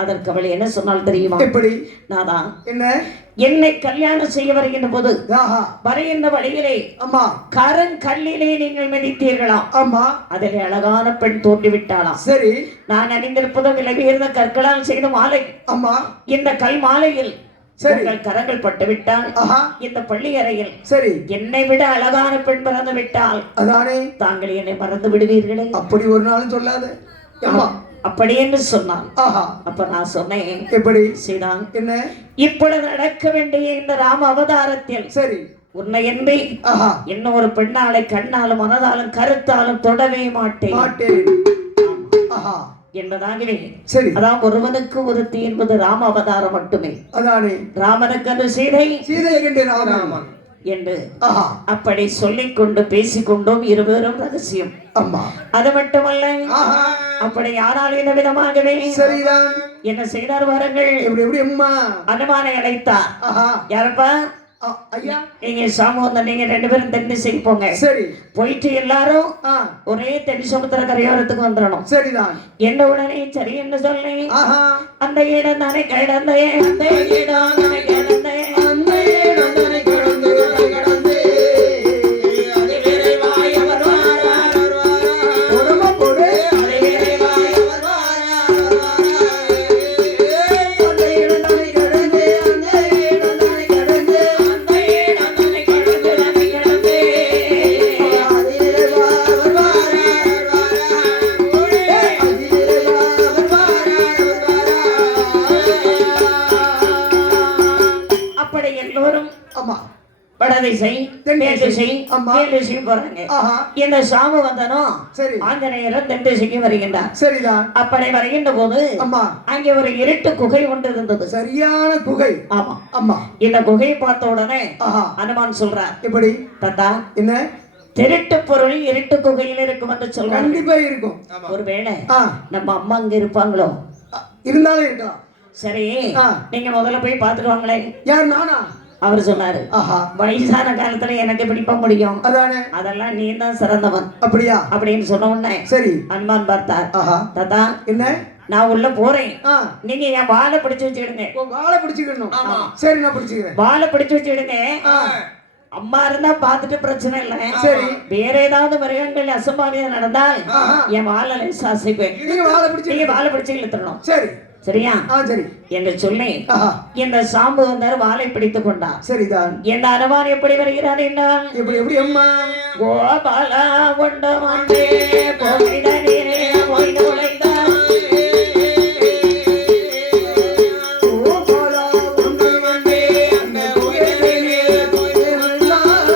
அதற்கு அவள் என்ன சொன்னால் தெரியுமா? எப்படி? நாதான் என்ன என்னை கல்யாணம் செய்ய வருகின்ற போது வருகின்ற வழியிலே கருங்கல்லிலே நீங்கள் மிதித்தீர்களாம். ஆமா அதிலே அழகான பெண் தோன்றிவிட்டாளாம். சரி நான் அணிந்திருப்பதோ விலை உயர்ந்த கற்களால் செய்த மாலை. ஆமா இந்த கல் மாலையில் கரங்கள் பட்டு விட்டால் இந்த பள்ளி அறையில் சரி என்னை விட அழகான பெண் பிறந்து விட்டால் அதானே தாங்கள் என்னை மறந்து விடுவீர்களே. அப்படி ஒரு நாள் சொல்லாத. அப்படி என்று சொன்னான். அப்ப நான் சொன்னேன் எப்படி சீதா என்ன இப்பொழுது நடக்க வேண்டிய இந்த ராம அவதாரத்தில் சரி உன்னை என்பே ஆஹா இன்னும் ஒரு பெண்ணாலை கண்ணாலும் மனதாலும் கருத்தாலும் தொடவே மாட்டேன் மாட்டேன் ஆஹா என்பதாகவே சரி அதான் ஒருவனுக்கு ஒருத்தி என்பது ராம அவதாரம் மட்டுமே அதானே ராமனுக்கு அந்த சீதை சீதை கண்டு ராமன் என்று ஆஹா அப்படி சொல்லிக் கொண்டு பேசிக்கொண்டோம் இருவரும் ரகசியம் அம்மா அது மட்டுமல்ல ஆஹா அப்படி யாரால் இந்த விதமாகவே சரிதான் என்ன செய்தார் வாருங்கள் எப்படி எப்படி அம்மா அனுமானை அழைத்தார் ஆஹா யாரப்பா ஐயா நீங்க சாமோந்தன் நீங்க 2 பேரும் தென்திசைக்கு போங்க சரி போயிட்டு எல்லாரும் ஆ ஒரே தென் சமுத்திர கரையோரத்துக்கு வந்துடணும் சரிதான் என்ன உடனே சரி என்று சொல்லி ஆஹா அந்த இடம் தானே கிடந்த அந்த இடம் தானே கிடந்த அந்த இடம் தானே கிடந்து கிடந்து அது விரைவாய் அவர் வாரார் பொறுமை பொறு அது விரைவாய் அவர் அந்த இடம் தானே கிடந்து அந்த இடம் தானே கிடந்து அந்த இடம் தானே கிடந்து தானே கிடந்து அதிரவா அவர் வாரார் அதிரவா அவர் வாரார் அப்படி எல்லோரும் அம்மா வடதிசை தென்திசை ஆமா. கீழ்திசை போறாங்க ஆஹா இந்த சாமு வந்தனும் சரி ஆஞ்சநேயரும் தென்திசைக்கு வருகின்றார் சரிதான் அப்படி வருகின்ற போது அம்மா அங்கே ஒரு இருட்டு குகை ஒன்று இருந்தது சரியான குகை ஆமா அம்மா இந்த குகையை பார்த்த உடனே ஆஹா அனுமான் சொல்றார் எப்படி தாத்தா என்ன திருட்டு பொருள் இருட்டு குகையில் இருக்கும் என்று சொல்றாங்க கண்டிப்பா இருக்கும் ஒருவேளை ஆ நம்ம அம்மா அங்க இருப்பாங்களோ இருந்தாலும் இருக்கலாம் சரி ஆ. நீங்க முதல்ல போய் பார்த்துட்டு வாங்களேன் யார் நானா அவர் சொன்னாரு ஆஹா வயசான காலத்துல எனக்கு பிடிப்ப முடியும் அதானே அதெல்லாம் நீ தான் சிறந்தவன் அப்படியா அப்படின்னு சொன்ன உடனே சரி அனுமான் பார்த்தார் ஆஹா தாத்தா என்ன நான் உள்ள போறேன் ஆ நீங்க என் வாழை பிடிச்சு வச்சுக்கிடுங்க உன் வாழை பிடிச்சுக்கணும் சரி நான் பிடிச்சுக்கிறேன் வாழை பிடிச்சு வச்சுக்கிடுங்க ஆ அம்மா இருந்தா பார்த்துட்டு பிரச்சனை இல்லை சரி வேற ஏதாவது மிருகங்கள் அசம்பாவிதம் நடந்தால் ஆஹா. என் வாழை லேசா அசைப்பேன் நீங்க வாழை பிடிச்சு நீங்க வாழை பிடிச்சு இழுத்துடணும் சரி சரியா ஆ சரி என்று சொல்லி ஆஹா இந்த சாம்பு வந்தார் வாளை பிடித்துக் கொண்டார் சரிதான் என் அனுமான் எப்படி வருகிறார் என்றால் எப்படி எப்படி அம்மா கோபாலா கொண்டு வந்தே கோவிட நீரே போய் நுழைந்தார் கோபாலா உன்னை வந்தே அந்த கோயிலிலே போய் வந்தார்.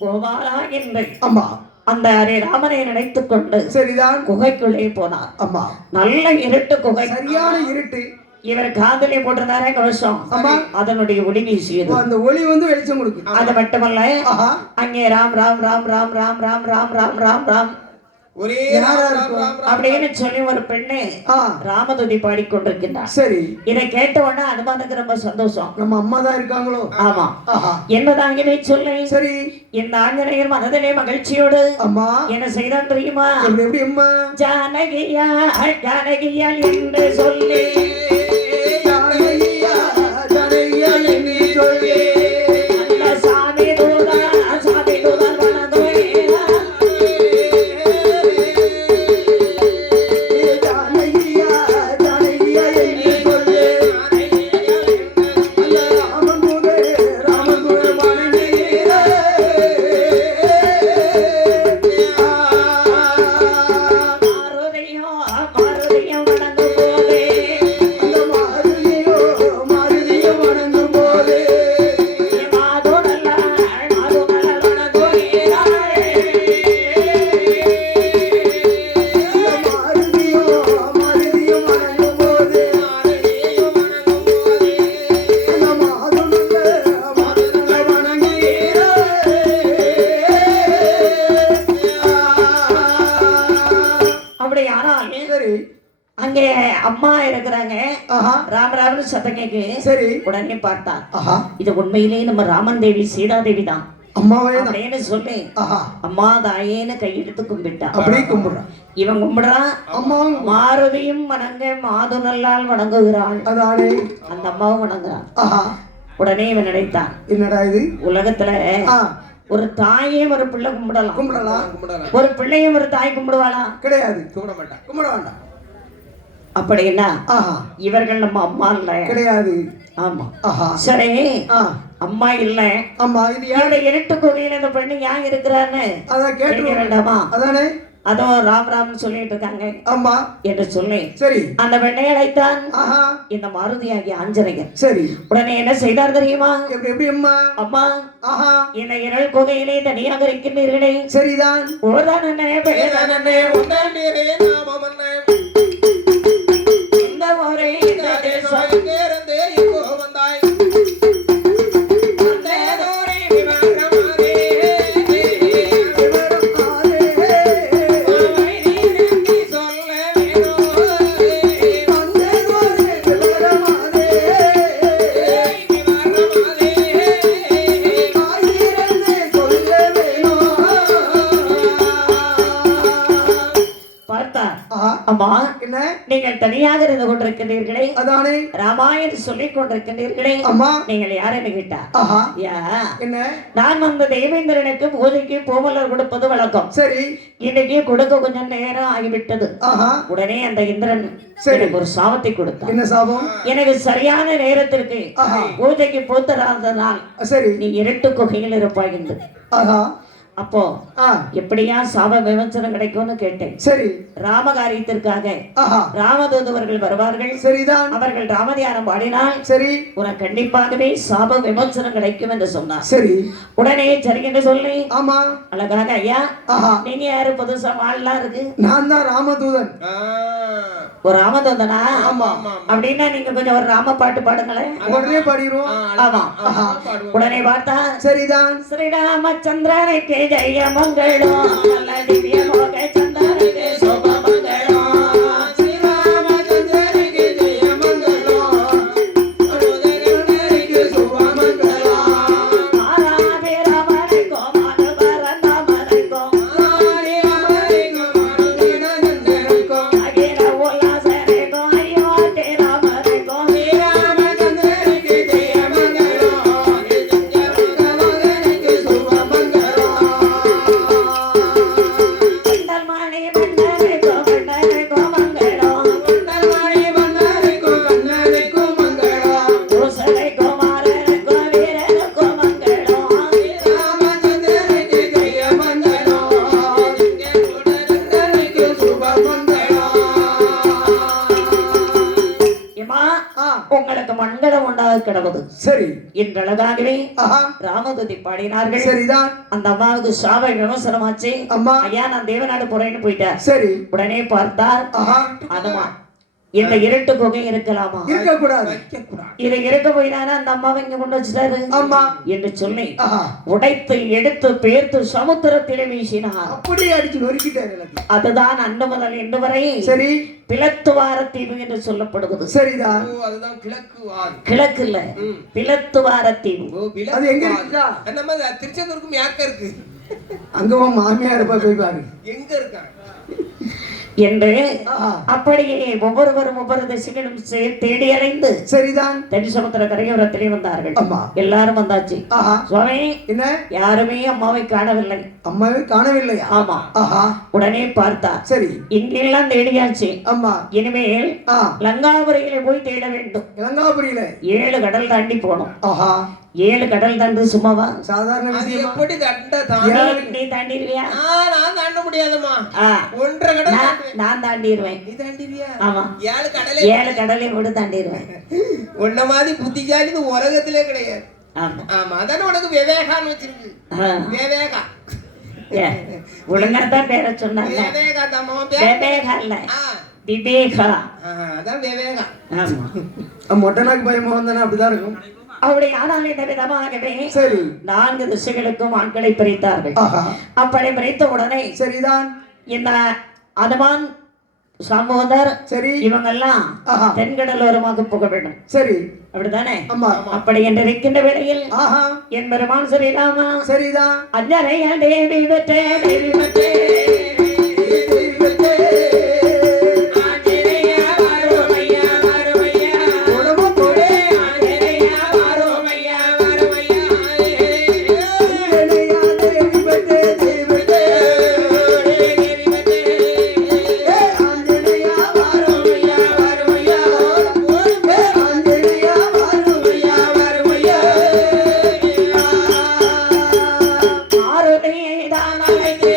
கோபாலா என்று அம்மா அந்த ஹரே ராமனை நினைத்துக் கொண்டு சரிதான் குகைக்குள்ளே போனார் அம்மா நல்ல இருட்டு குகை சரியான இருட்டு இவர் காதலை போட்டிருந்தாரே கவசம் ஆமா. அதனுடைய ஒளி வீசியது அந்த ஒளி வந்து வெளிச்சம் கொடுக்கு அது மட்டுமல்ல ஆஹா அங்கே ராம் ராம் ராம் ராம் ராம் ராம் ராம் ராம் ராம் ராம் ஒரே யாரா இருக்கும் அப்படின்னு சொல்லி ஒரு பெண்ணு ஆ ராமதுதி பாடிக்கொண்டிருக்கின்றார் சரி இதை கேட்ட உடனே அனுமானுக்கு ரொம்ப சந்தோஷம் நம்ம அம்மா தான் இருக்காங்களோ ஆமா ஆஹா என்பதாகவே சொல்லி சரி இந்த ஆஞ்சநேயர் மனதிலே மகிழ்ச்சியோடு அம்மா என்ன செய்தான் தெரியுமா எப்படி எப்படி அம்மா ஜானகியா ஜானகியா என்று சொல்லி ஜானகியா, ஜானகியா என்று சொல்லி அந்த சாமி தூதன் வணங்குவேனா. ஜானகியா, ஜானகியா என்று சொல்லி அந்த ராமன் தூதே வணங்குகிறே. மாருதியோ மாருதியோ வணங்கும் போதே அந்த மாருதியோ வணங்கும் போது மாதுநல்லாள் வணங்குகிறாள். அந்த மாருதியோ வணங்கும் போது அந்த மாதுநல்ல வணங்குகிறே. அப்படி ஆனால் சரி அங்கே அம்மா இருக்கிறாங்க ஆஹா ராமராமன் சத்தம் கேக்கு சரி உடனே பார்த்தார் ஆஹா இது உண்மையிலேயே நம்ம ராமன் தேவி சீதாதேவி தான் அம்மாவே தான் அப்படின்னு சொல்லி ஆஹா அம்மா தாயேன்னு கையெடுத்து கும்பிட்டான் அப்படியே கும்பிடுறான் இவன் கும்பிடுறான் அம்மாவும் மாருதியும் வணங்க மாது நல்லால் வணங்குகிறாள் அதானே அந்த அம்மாவும் வணங்குறான் ஆஹா உடனே இவன் நினைத்தான் என்னடா இது உலகத்துல ஆ ஒரு தாயையும் ஒரு பிள்ளை கும்பிடலாம் கும்பிடலாம் கும்பிடலாம் ஒரு பிள்ளையும் ஒரு தாய் கும்பிடுவாளா கிடையாது கும்பிட மாட்டான் கும்பிட வேண்டாம் அப்படின்னா ஆஹா இவர்கள் நம்ம அம்மா இல்ல கிடையாது ஆமா ஆஹா சரி ஆ அம்மா இல்ல அம்மா இது யார் என்னோட இருட்டு குகையில இந்த பெண்ணு ஏன் இருக்கிறான்னு அதான் கேட்க கேட்டு வேண்டாமா அதானே அதுவும் ராம் ராம்னு சொல்லிட்டு இருக்காங்க ஆமா என்று சொல்லி சரி அந்த பெண்ணை அழைத்தான் ஆஹா இந்த மாருதியாகிய ஆஞ்சநேயர். சரி உடனே என்ன செய்தார் தெரியுமா? எப்படி எப்படி அம்மா அம்மா ஆஹா இந்த இரள் குகையிலே தனியாக இருக்கின்றீர்களே, சரிதான் ஓதானே பேதானே உண்டாண்டீரே நாமமன்னே இந்த முறை இந்த தேசம் இங்கிருந்து இங்கோ வந்தாய் அந்த தூரை விவரமாதே அவை நீ சொல்ல வேணும் விவரமாதே பார்த்தார். ஆஹா அம்மா என்ன நீங்கள் தனியாக இருந்து கொண்டிருக்கின்றீர்களே, அதானே ராமாயணம் சொல்லிக் கொண்டிருக்கின்றீர்களே, அம்மா நீங்கள் யாருன்னு கேட்டா, ஆஹா யா என்ன நான் வந்து தேவேந்திரனுக்கு பூஜைக்கு பூமலர் கொடுப்பது வழக்கம். சரி இன்னைக்கு கொடுக்க கொஞ்சம் நேரம் ஆகிவிட்டது. ஆஹா உடனே அந்த இந்திரன் சரி. எனக்கு ஒரு சாபத்தை கொடுத்தான். என்ன சாபம் எனக்கு சரியான நேரத்திற்கு ஆஹா பூஜைக்கு போத்தராதனால் சரி நீ இருட்டு குகையில் இருப்பாய் என்று. ஆஹா அப்போ ஆ எப்படியா சாப விமர்சனம் கிடைக்கும்னு கேட்டேன். சரி ராமகாரியத்திற்காக ஆஹா ராமதூதவர்கள் வருவார்கள். சரிதான் அவர்கள் ராமதியானம் பாடினால் சரி உனக்கு கண்டிப்பாகவே சாப விமர்சனம் கிடைக்கும் என்று சொன்னார். சரி உடனே சரி என்று சொல்லி ஆமா அழகாக ஐயா ஆஹா நீங்க யாரு புதுசா வாழலாம் இருக்கு நான் தான் ராமதூதன் ஒரு ராமதூதனா? ஆமா அப்படின்னா நீங்க கொஞ்சம் ஒரு ராம பாட்டு பாடுங்களேன். உடனே பாடிடுவோம் ஆமா உடனே பார்த்தா சரிதான் ஸ்ரீராமச்சந்திரனுக்கு ஜெய மங்களம் நல்ல திவ்ய மோக சந்திரனுக்கு சுப மங்களம் ஸ்ரீராமச்சந்திரனுக்கு ஜெய மங்களம் அனுதகனுக்கு சுப மங்களம் ஆராபிராமனுக்கும் மனுபரந்தாமனுக்கும் ஆரியாமனுக்கும் அனுதகனுக்கும் அகில உல்லாசனுக்கும் அயோத்தி ராமனுக்கும் ஸ்ரீராமச்சந்திரனுக்கு ஜெய மங்களம் நிஜஞ்சரகனுக்கு சுப மங்களம் குண்டல் மணி மன்னனுக்கும் மன்னனுக்கும் மங்களம் குண்டல்மணி மன்னனுக்கும் கண்ணனுக்கும் மங்களம் பூசலை குமாரனுக்கும் வீரனுக்கும் மங்களம் ராமச்சந்திரனுக்கு ஜெய மங்களம் நிஜஞ்சரகனுக்கு சுப மங்களம் இம்மா ஆ உங்களுக்கு மங்களம் உண்டாக கிடவது சரி என்றழகாகவே ஆஹா ராமதுதி பாடினார்கள். சரிதான் அந்த அம்மாவுக்கு சாப விமர்சனமாச்சு. அம்மா ஐயா நான் தேவநாடு போறேன்னு போயிட்டார். சரி உடனே பார்த்தார் ஆஹா அதுமா இந்த இருட்டு குகை இருக்கலாமா? இருக்க கூடாது வைக்கக்கூடாது இதை இருக்க போய்தானே அந்த அம்மாவை இங்க கொண்டு வச்சுட்டாரு ஆமா என்று சொல்லி ஆஹா உடைத்து எடுத்து பேர்த்து சமுத்திரத்திலே வீசினார். அப்படியே அடிச்சு நொறுக்கிட்டாரு எனக்கு அதுதான் அன்று முதல் இன்று வரை சரி பிளத்துவார தீவு என்று சொல்லப்படுவது. சரிதான் ஓ அதுதான் கிழக்கு வால் கிழக்கு இல்ல பிளத்துவார தீவு. ஓ விலக்கு அது எங்க வால். இருக்குதா? நம்ம திருச்செந்தூருக்கும் யாக்க இருக்கு அங்க உன் மாமியார் இருப்பா போய் பாரு எங்க இருக்காங்க என்று ஆஹா அப்படியே ஒவ்வொருவரும் ஒவ்வொரு திசைகளும் தேடி அடைந்து சரிதான் தென் சமுத்திர கரையோரத்திலே வந்தார்கள். அம்மா எல்லாரும் வந்தாச்சு. ஆஹா சுவாமி என்ன யாருமே அம்மாவை காணவில்லை. அம்மாவே காணவில்லையா ஆமா ஆஹா உடனே பார்த்தார். சரி இங்கெல்லாம் தேடியாச்சு. அம்மா இனிமேல் ஆ லங்காபுரியில போய் தேட வேண்டும். இளங்காபுரியில 7 கடல் தாண்டி போனோம். ஆஹா 7 கடல் தாண்டு சும்மாவா? சாதாரண அது விஷயமா எப்படி தண்ட தாண்டி நீ தாண்டிடுவியா? நான் தாண்ட முடியாதம்மா ஆ, 1.5 கடல் நான் தாண்டிடுவேன். நீ தாண்டிடுவியா ஆமா 7 கடலே 7 கடலையும் கூட தாண்டிடுவேன். உன்ன மாதிரி புத்திசாலி இந்த உலகத்திலே கிடையாது. ஆமா ஆமா அதானே உனக்கு விவேகான்னு வச்சிருக்கு ஆ. விவேகா ஏ, ஒழுங்காதான் பேரை சொன்னாங்க. விவேகா தம்மா விவேகா இல்ல விவேகா. அதான் விவேகா ஆமா மொட்டனாக்கு பயமா வந்தானே அப்படிதான் இருக்கும் அப்படி ஆனால் இந்த விதமாகவே சரி 4 திசைகளுக்கும் ஆட்களை பிரித்தார்கள். ஆஹா அப்படி பிரித்த உடனே சரிதான் இந்த அனுமான் சாமோதர் சரி இவங்கெல்லாம் ஆஹா தென்கடலோரமாக போக வேண்டும். சரி அப்படித்தானே? அம்மா அப்படி என்று இருக்கின்ற வேளையில் ஆஹா என் பெருமான் ஸ்ரீராமா சரிதான் அஞ்சனைய தேவி பெற்றே தேவி பெற்றே ஆஞ்சநேயா வாருமையா வாருமையா உடம்பு போடு ஆஞ்சநேயா வாருமையா வாருமையா தேவி பெற்றே தேவி பெற்றே தேவி பெற்றே ஆஞ்சநேயா வாருமையா வாருமையா ஆஞ்சநேயா வாருமையா வாருமையா ஆருமையை தான் அழைத்தே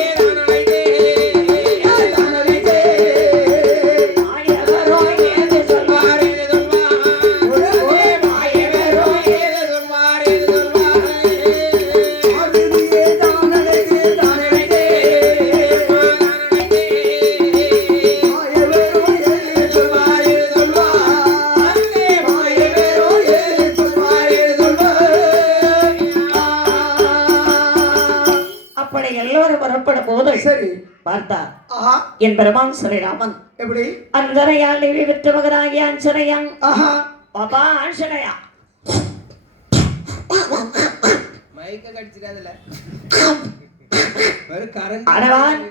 சரி பார்த்தா ஆஹா என் பெருமான் ஸ்ரீராமன் எப்படி அஞ்சனையால் தேவி பெற்ற மகனாகிய ஆஞ்சனையன் ஆஹா பாபா ஆஞ்சனையா மைக்க கடிச்சிடாதுல ஒரு கரண்ட் அடவான்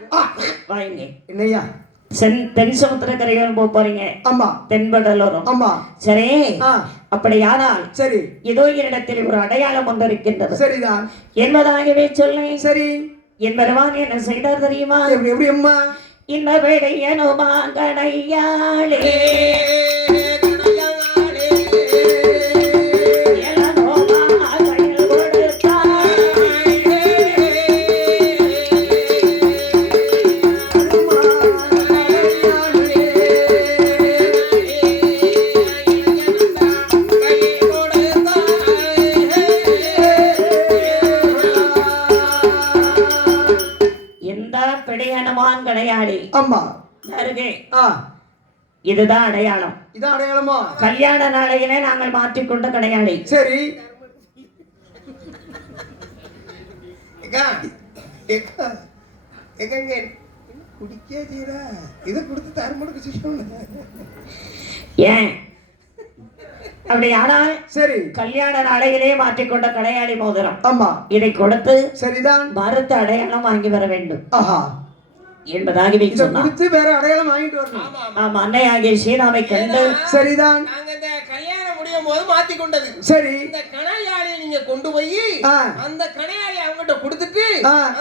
வாங்க என்னையா தென் சமுத்திர கரையோரம் போறீங்க ஆமா தென்படலோரம் ஆமா சரி ஆ அப்படியானால் சரி ஏதோ என்னிடத்தில் ஒரு அடையாளம் ஒன்று இருக்கின்றது சரிதான் என்பதாகவே சொல்லேன் சரி என் பெருமான் என்ன செய்தார் தெரியுமா எப்படி எப்படி அம்மா இந்த விடையனுமா கடையாளே கடையாளி அம்மா அருகே ஆ இதுதான் அடையாளம் இதான் அடையாளமா கல்யாண நாளையிலே நாங்கள் மாற்றிக்கொண்ட கடையாளி சரி ஏன் அப்படி ஆனால் சரி கல்யாண நாளையிலே மாற்றிக்கொண்ட கடையாளி மோதிரம் ஆமா இதை கொடுத்து சரிதான் மறுத்த அடையாளம் வாங்கி வர வேண்டும் ஆஹா என்பதாகவே சொன்னார் கொடுத்து வேற அடையாளம் வாங்கிட்டு வரணும் ஆமா அன்னையாகிய சீதாவை கண்டு சரிதான் நாங்க இந்த கல்யாணம் முடியும் போது மாத்தி கொண்டது சரி இந்த கணையாளியை நீங்க கொண்டு போய் அந்த கணையாளி அவங்ககிட்ட கொடுத்துட்டு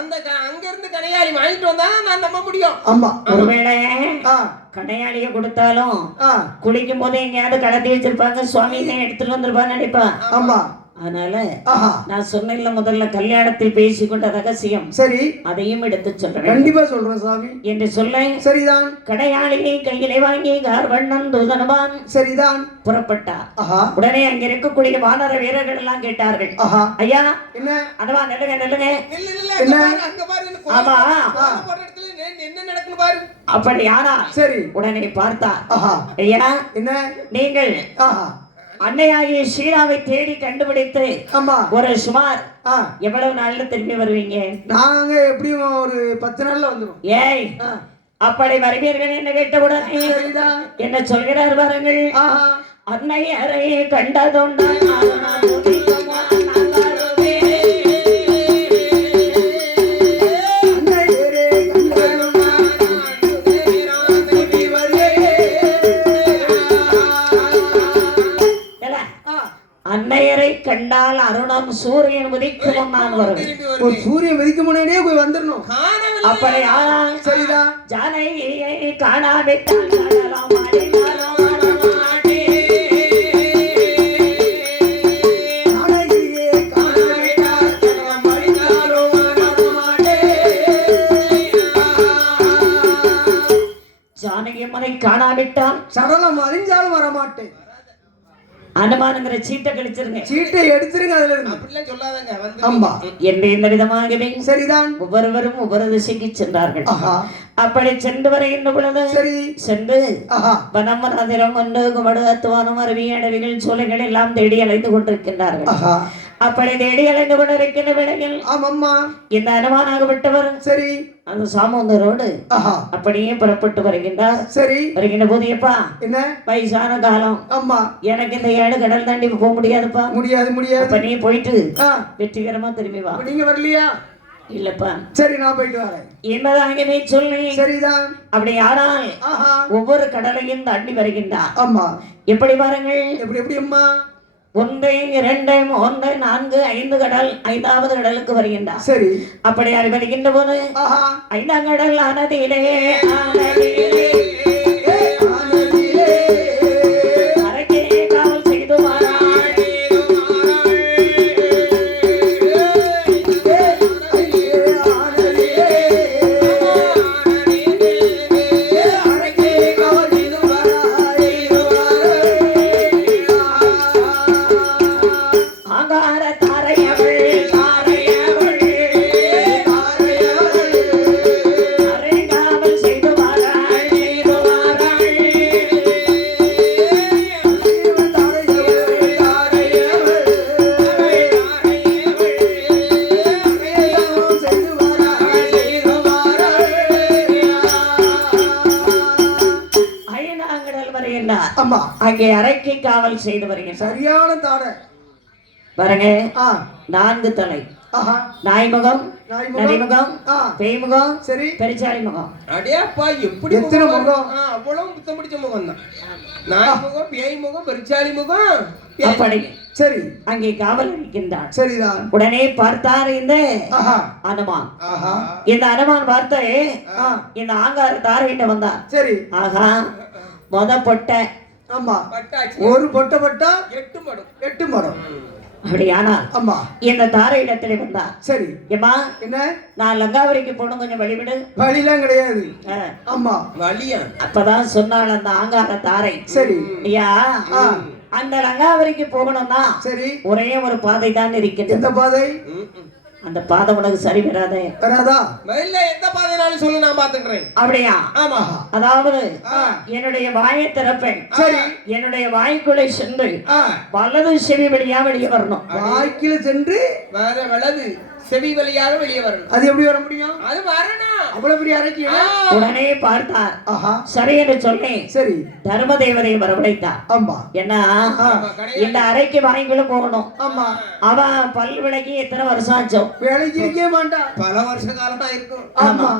அந்த அங்க இருந்து கணையாளி வாங்கிட்டு வந்தா நான் நம்ப முடியும் ஆமா ஒருவேளை கடையாளிய கொடுத்தாலும் குளிக்கும் போது எங்கேயாவது கடத்தி வச்சிருப்பாங்க சுவாமி எடுத்துட்டு வந்திருப்பான்னு நினைப்பா ஆமா அதனால நான் சொன்ன முதல்ல கல்யாணத்தில் பேசிக்கொண்ட ரகசியம் சரி அதையும் எடுத்து சொல்றேன் கண்டிப்பா சொல்றேன் சாமி என்று சொல்ல சரிதான் கடையாளியை கையிலே வாங்கி கார்வண்ணன் தூதனவான் சரிதான் புறப்பட்டார் உடனே அங்க இருக்கக்கூடிய வானர வீரர்கள் எல்லாம் கேட்டார்கள் ஐயா என்ன அதவா நெல்லுங்க நெல்லுங்க ஆமா என்ன நடக்குது பாரு அப்படி யாரா சரி உடனே பார்த்தா ஐயா என்ன நீங்கள் அன்னையாகிய சீதாவை தேடி கண்டுபிடித்து ஒரு சுமார் எவ்வளவு நாள்ல திரும்பி வருவீங்க நாங்க எப்படியும் ஒரு 10 நாள்ல வந்துடும் ஏய் அப்படி வருவீர்கள் என்ன கேட்டவுடன் என்ன சொல்கிறார் பாருங்கள் அன்னையரை கண்டதுண்டா அன்னையரை கண்டால் அருணம் சூரியன் உதிக்கும் நான் வருவேன் சூரியன் உதிக்கும் முன்னாடியே போய் வந்துடணும் அப்படி ஆனால் சரிதான் ஜானகியை காணாவிட்டால் ஜானகி மனை காணாவிட்டால் சடலம் அழிஞ்சாலும் வரமாட்டேன் அனுமானங்கிற சீட்டை கழிச்சிருங்க சீட்டை எடுத்துருங்க அதுல இருந்து அப்படிலாம் சொல்லாதங்க வந்து ஆமா என்று இந்த விதமாகவே சரிதான் ஒவ்வொருவரும் ஒவ்வொரு திசைக்கு சென்றார்கள் அப்படி சென்று வருகின்ற பொழுது சரி சென்று வனமரதிரம் கொண்டு குமடுத்துவானம் அருவி அடவிகள் சோலைகள் எல்லாம் தேடி அலைந்து கொண்டிருக்கின்றார்கள் அப்படி தேடி அலைந்து கொண்டிருக்கின்ற வேளையில் இந்த அனுமானாகப்பட்டவர் சரி அந்த சாமுந்தரோடு அப்படியே புறப்பட்டு வருகின்றார் சரி வருகின்ற போது எப்பா என்ன வயசான காலம் ஆமா எனக்கு இந்த ஏழு கடல் தாண்டி போக முடியாதுப்பா முடியாது அப்ப நீ போயிட்டு வெற்றிகரமா திரும்பி வா நீங்க வரலையா இல்லப்பா சரி நான் போயிட்டு வரேன் என்பதாகவே சொல்லி சரிதான் அப்படி யாரால் ஒவ்வொரு கடலையும் தாண்டி வருகின்றார் ஆமா எப்படி பாருங்கள் எப்படி அம்மா 1 2 3 4 5 கடல் 5வது கடலுக்கு வருகின்றார் சரி அப்படி வருகின்ற போது 5ஆம் கடல் ஆனதிலே அரக்கே காவல் செய்து ஆமா அங்கே அறைக்கு காவல் செய்து வருகிறேன். சரியான தாடை பாருங்க, ஆ 4 தலை, ஆஹா நாய்முகம், நரிமுகம், ஆ பேய்முகம், சரி பெருச்சாளி முகம். அடேப்பா எப்படி எத்தனை முகம்? அவ்வளவு புத்தம் பிடிச்ச முகம் தான். நாய் முகம், பேய் முகம், பெருச்சாளி முகம். அப்படி சரி அங்கே காவல் இருக்கின்றான். சரிதான். உடனே பார்த்தார் இந்த ஆஹா அனுமான். ஆஹா இந்த அனுமான் பார்த்து ஆ இந்த ஆங்கார தாரையிட்ட வந்தான். சரி ஆஹா, மொத பொட்டை. ஆமா பட்டாச்சு ஒரு பொட்டை பட்டா 8 மடம். 8 மடம். அப்படியானா ஆமா இந்த தாரை இடத்துல வந்தா. சரி ஏமா, என்ன நான் லங்காவரிக்கு போகணும், கொஞ்சம் வழிவிடு. வழிலாம் கிடையாது. ஆ, ஆமா வலியா? அப்பதான் சொன்னாள் அந்த ஆங்கார தாரை. சரி ஐயா, ஆ அந்த லங்காவரிக்கு போகணும்னா சரி ஒரே ஒரு பாதை தான் இருக்கின்றது. எந்த பாதை? அந்த பாதை உனக்கு சரி வராதே. வராதா? இல்ல, எந்த பாதைனாலும் சொல்லு, நான் பாத்துக்கிறேன். அப்படியா? ஆமா. அதாவது என்னுடைய வாயை திறப்பேன். சரி என்னுடைய வாய்க்குள்ளே சென்று ஆ வலது செவி வழியா வெளியே வரணும். வாய்க்கில சென்று வலது செவி வழியாக வெளியே வரணும். அது எப்படி வர முடியும்? அது வரணும். அவ்வளவு பெரிய அறைக்கு உடனே பார்த்தார். ஆஹா சரி என்று சொல்லி சரி தர்ம தேவதையை வரவழைத்தார். ஆமா ஏன்னா இந்த அறைக்கு வாய்க்குள்ள போகணும். ஆமா அவன் பல் விளக்கி எத்தனை வருஷம் ஆச்சோ, வேலைக்கு இருக்கவே மாட்டான். பல வருஷ காலமா இருக்கும். ஆமா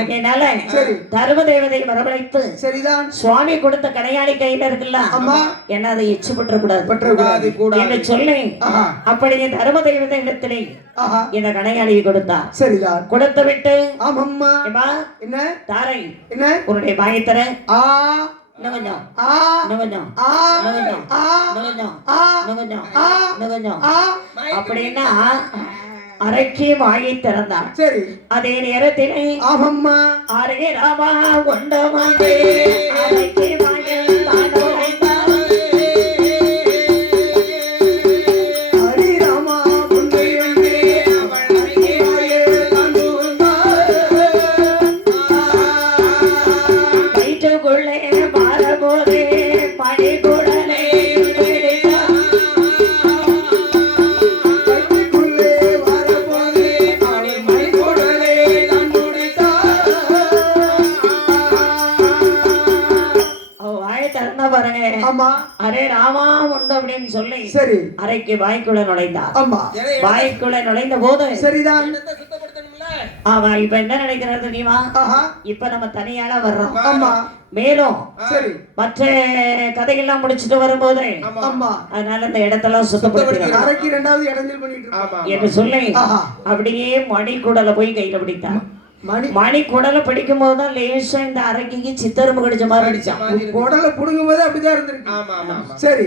அதனால சரி தர்ம தேவதையை வரவழைத்து சரிதான். சுவாமி கொடுத்த கடையாளி கையில இருக்குல்ல, ஆமா என்ன அதை எச்சு பற்றக்கூடாது பற்றக்கூடாது என்று சொல்லி ஆஹா அப்படியே தர்ம தேவதை இடத்திலே ஆஹா இந்த கடையாளியை கொடுத்தா. சரிதான். கொடுத்து விட்டு ஆமாம்மா ஏம்மா, என்ன தாரை என்ன உன்னுடைய வாயை தர. ஆ இன்னும் கொஞ்சம், ஆ இன்னும் கொஞ்சம், ஆ இன்னும் கொஞ்சம், ஆ இன்னும் கொஞ்சம், ஆ இன்னும் கொஞ்சம், ஆ இன்னும் கொஞ்சம். ஆ அப்படின்னா அரைக்கி வாயை திறந்தான். சரி அதே நேரத்திலே ஆமாம்மா அரே ராமா கொண்டமாண்டே அரைக்கி வாயை தான் உடைத்தான். ஹரி ராமா முன்னை வந்தே அவள் அருகே வாயே கண்டு வந்தாள். வயிற்றுக்குள்ளே மாறபோதே பனிக்குடலை விடுவித்தார். வயிற்றுக்குள்ளே வரப்போதே அவள் மணிக்குடலை கண்டுடைத்தாள். அவ வாயை திறந்தா பாருங்க. ஆமா அரே ராமா உண்டு அப்படின்னு சொல்லி சரி அறைக்கு வாய்க்குள்ள நுழைந்தார். ஆமா வாய்க்குள்ள நுழைந்த போது சரிதான். சுத்தப்படுத்தணும்ல. அவன் இப்ப என்ன நினைக்கிறார் தெரியுமா? ஆஹா இப்ப நம்ம தனியாளா வர்றோம். ஆமா மேலும் சரி மற்ற கதையெல்லாம் முடிச்சுட்டு வரும்போது ஆமா அதனால இந்த இடத்தெல்லாம் சுத்தப்படுத்தி அரைக்கு 2வது இடஞ்சல் பண்ணிட்டு இருக்கோம். ஆமா. என்று சொல்லி ஆஹா அப்படியே மணிக்குடலை போய் கையில பிடித்தான். மணிக்குடலை பிடிக்கும் போதுதான் லேசா இந்த அரைக்கு சித்தரும்பு கடிச்ச மாதிரி இருந்துச்சான். உடலை புடுங்கும் போது அப்படிதான் இருந்திருக்கு. ஆமா ஆமா ஆமா. சரி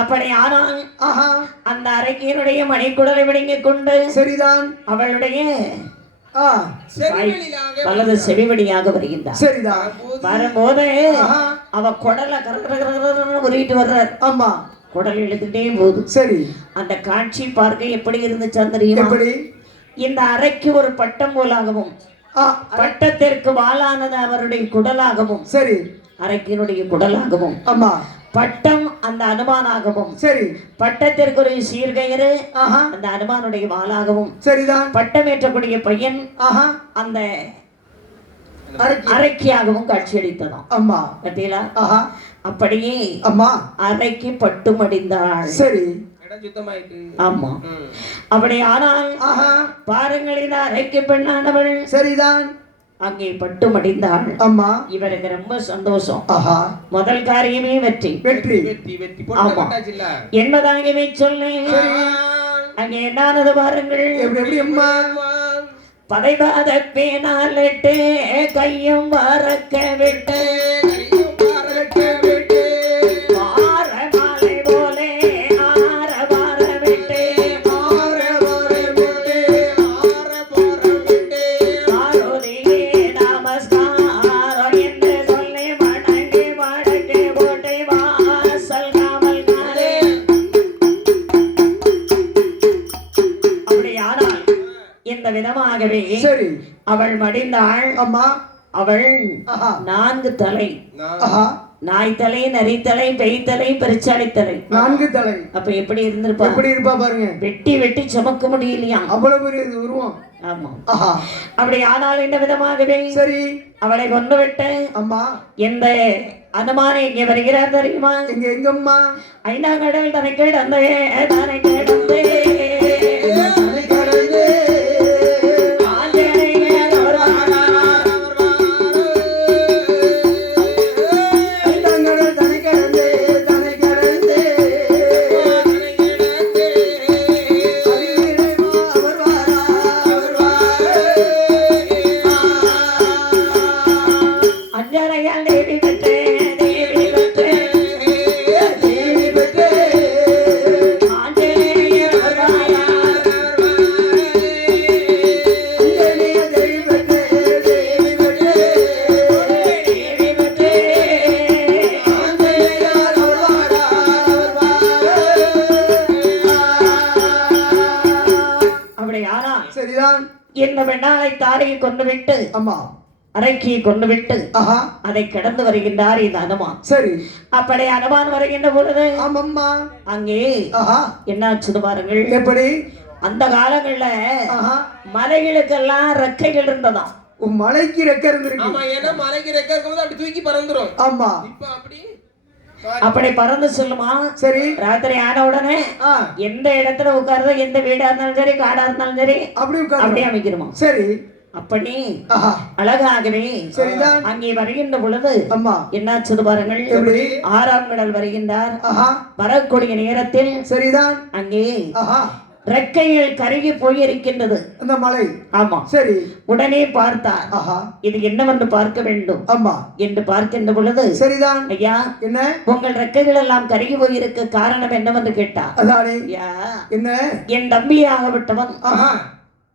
அப்படி ஆனால் ஆஹா அந்த அரைக்கினுடைய மணிக்குடலை விடுங்கிக் கொண்டு சரிதான். அவளுடைய ஆ செவிவெளியாக வலது செவிவடியாக வருகின்றார். சரிதான். வரும்போது ஆஹா அவ குடலை உருகிட்டு வர்றார். ஆமா குடல் இழுத்துட்டே போகுது. சரி அந்த காட்சி பார்க்க எப்படி இருந்துச்சு தெரியுமா? எப்படி? இந்த அறைக்கு ஒரு பட்டம் போலாகவும் ஆ பட்டத்திற்கு வாளானது அவருடைய குடலாகவும் சரி அரைக்கினுடைய குடலாகவும் ஆமா பட்டம் அந்த அனுமானாகவும் சரி பட்டத்திற்கு ஒரு சீர்கயிறு ஆஹா அந்த அனுமானுடைய வாளாகவும் சரிதான். பட்டமேற்றக்கூடிய பையன் ஆஹா அந்த அரைக்கு அரைக்கியாகவும் காட்சியளித்ததாம். ஆமா பார்த்தீங்களா? ஆஹா அப்படியே அம்மா அரைக்கு பட்டு மடிந்தாள். சரி இடம் சுத்தமாயிட்டு. ஆமா. அப்படி ஆனால் ஆஹா பாருங்கள், இந்த அரைக்கு பெண்ணானவள் சரிதான். அங்கே பட்டு மடிந்தாள். அம்மா இவருக்கு ரொம்ப சந்தோஷம். ஆஹா முதல் காரியமே வெற்றி வெற்றி வெற்றி வெற்றி ஆமா. போட்டாச்சுல்ல. என்பதாகவே சொல்லி அங்கே என்னானது பாருங்கள். எப்படி அம்மா பதைபாத பேனாலிட்டு கையும் வரக்க விட்டு ஆர மாலை போலே ஆர வார விட்டு ஆரோதியே நமஸ்காரம் என்று சொல்லி வணங்கி வடக்கு போட்டை வாசல் காவல்காரே. அப்படியானால் இந்த விதமாகவே சரி அவள் மடிந்தாள். அம்மா அவள் ஆஹா 4 தலை ஆஹா நாய் தலை, நரித்தலை, பெய்த்தலை, பெருச்சாளித்தலை, 4 தலை. அப்ப எப்படி இருந்திருப்பா? எப்படி இருப்பா பாருங்க. வெட்டி வெட்டி சுமக்க முடியலையா? அவ்வளவு பெரிய உருவம். ஆமா. ஆஹா. அப்படி ஆனால் இந்த விதமாகவே சரி அவளை கொண்டு விட்டு அம்மா எந்த அனுமான இங்கே வருகிறார் தெரியுமா? எங்கம்மா? ஐநாங்கடல் தனை கிடந்தே தனை கிடந்தே இந்த பெண்ணாலை தாரையை கொண்டு விட்டு அம்மா அரைக்கியை கொண்டு விட்டு அதை கடந்து வருகின்றார் இந்த அனுமான். சரி. அப்படி அனுமான் வருகின்ற பொழுது ஆமாம்மா அங்கே என்னாச்சு பாருங்கள். எப்படி அந்த காலங்கள்ல மலைகளுக்கெல்லாம் ரெக்கைகள் இருந்ததாம். மலைக்கு ரெக்கை இருந்திருக்கு. ஆமா, ஏன்னா மலைக்கு ரெக்கை இருக்கும்போது அப்படி தூக்கி பறந்துரும். ஆமா. இப்ப அப்படி அப்படி பறந்து சொல்லுமா. சரி. ராத்திரி ஆன உடனே எந்த இடத்துல உட்கார்றதோ, எந்த வீடா இருந்தாலும் சரி, காடா இருந்தாலும் சரி, அப்படி அமைக்கிறோமா. சரி. அப்படி அழகாகவே அங்கே வருகின்ற பொழுது என்னாச்சு பாருங்கள். 6ஆம் கடல் வருகின்றார். வரக்கூடிய நேரத்தில் சரிதான் அங்கே ரெக்கைகள் கருகி போயிருக்கின்றது அந்த மலை. ஆமா. சரி. உடனே பார்த்தார். இது என்னவென்று பார்க்க வேண்டும். ஆமா என்று பார்க்கின்ற பொழுது சரிதான் ஐயா, என்ன உங்கள் ரெக்கைகள் எல்லாம் கருகி போயிருக்க காரணம் என்னவென்று கேட்டார். அதானே ஐயா, என்ன என் தம்பியாகப்பட்டவன்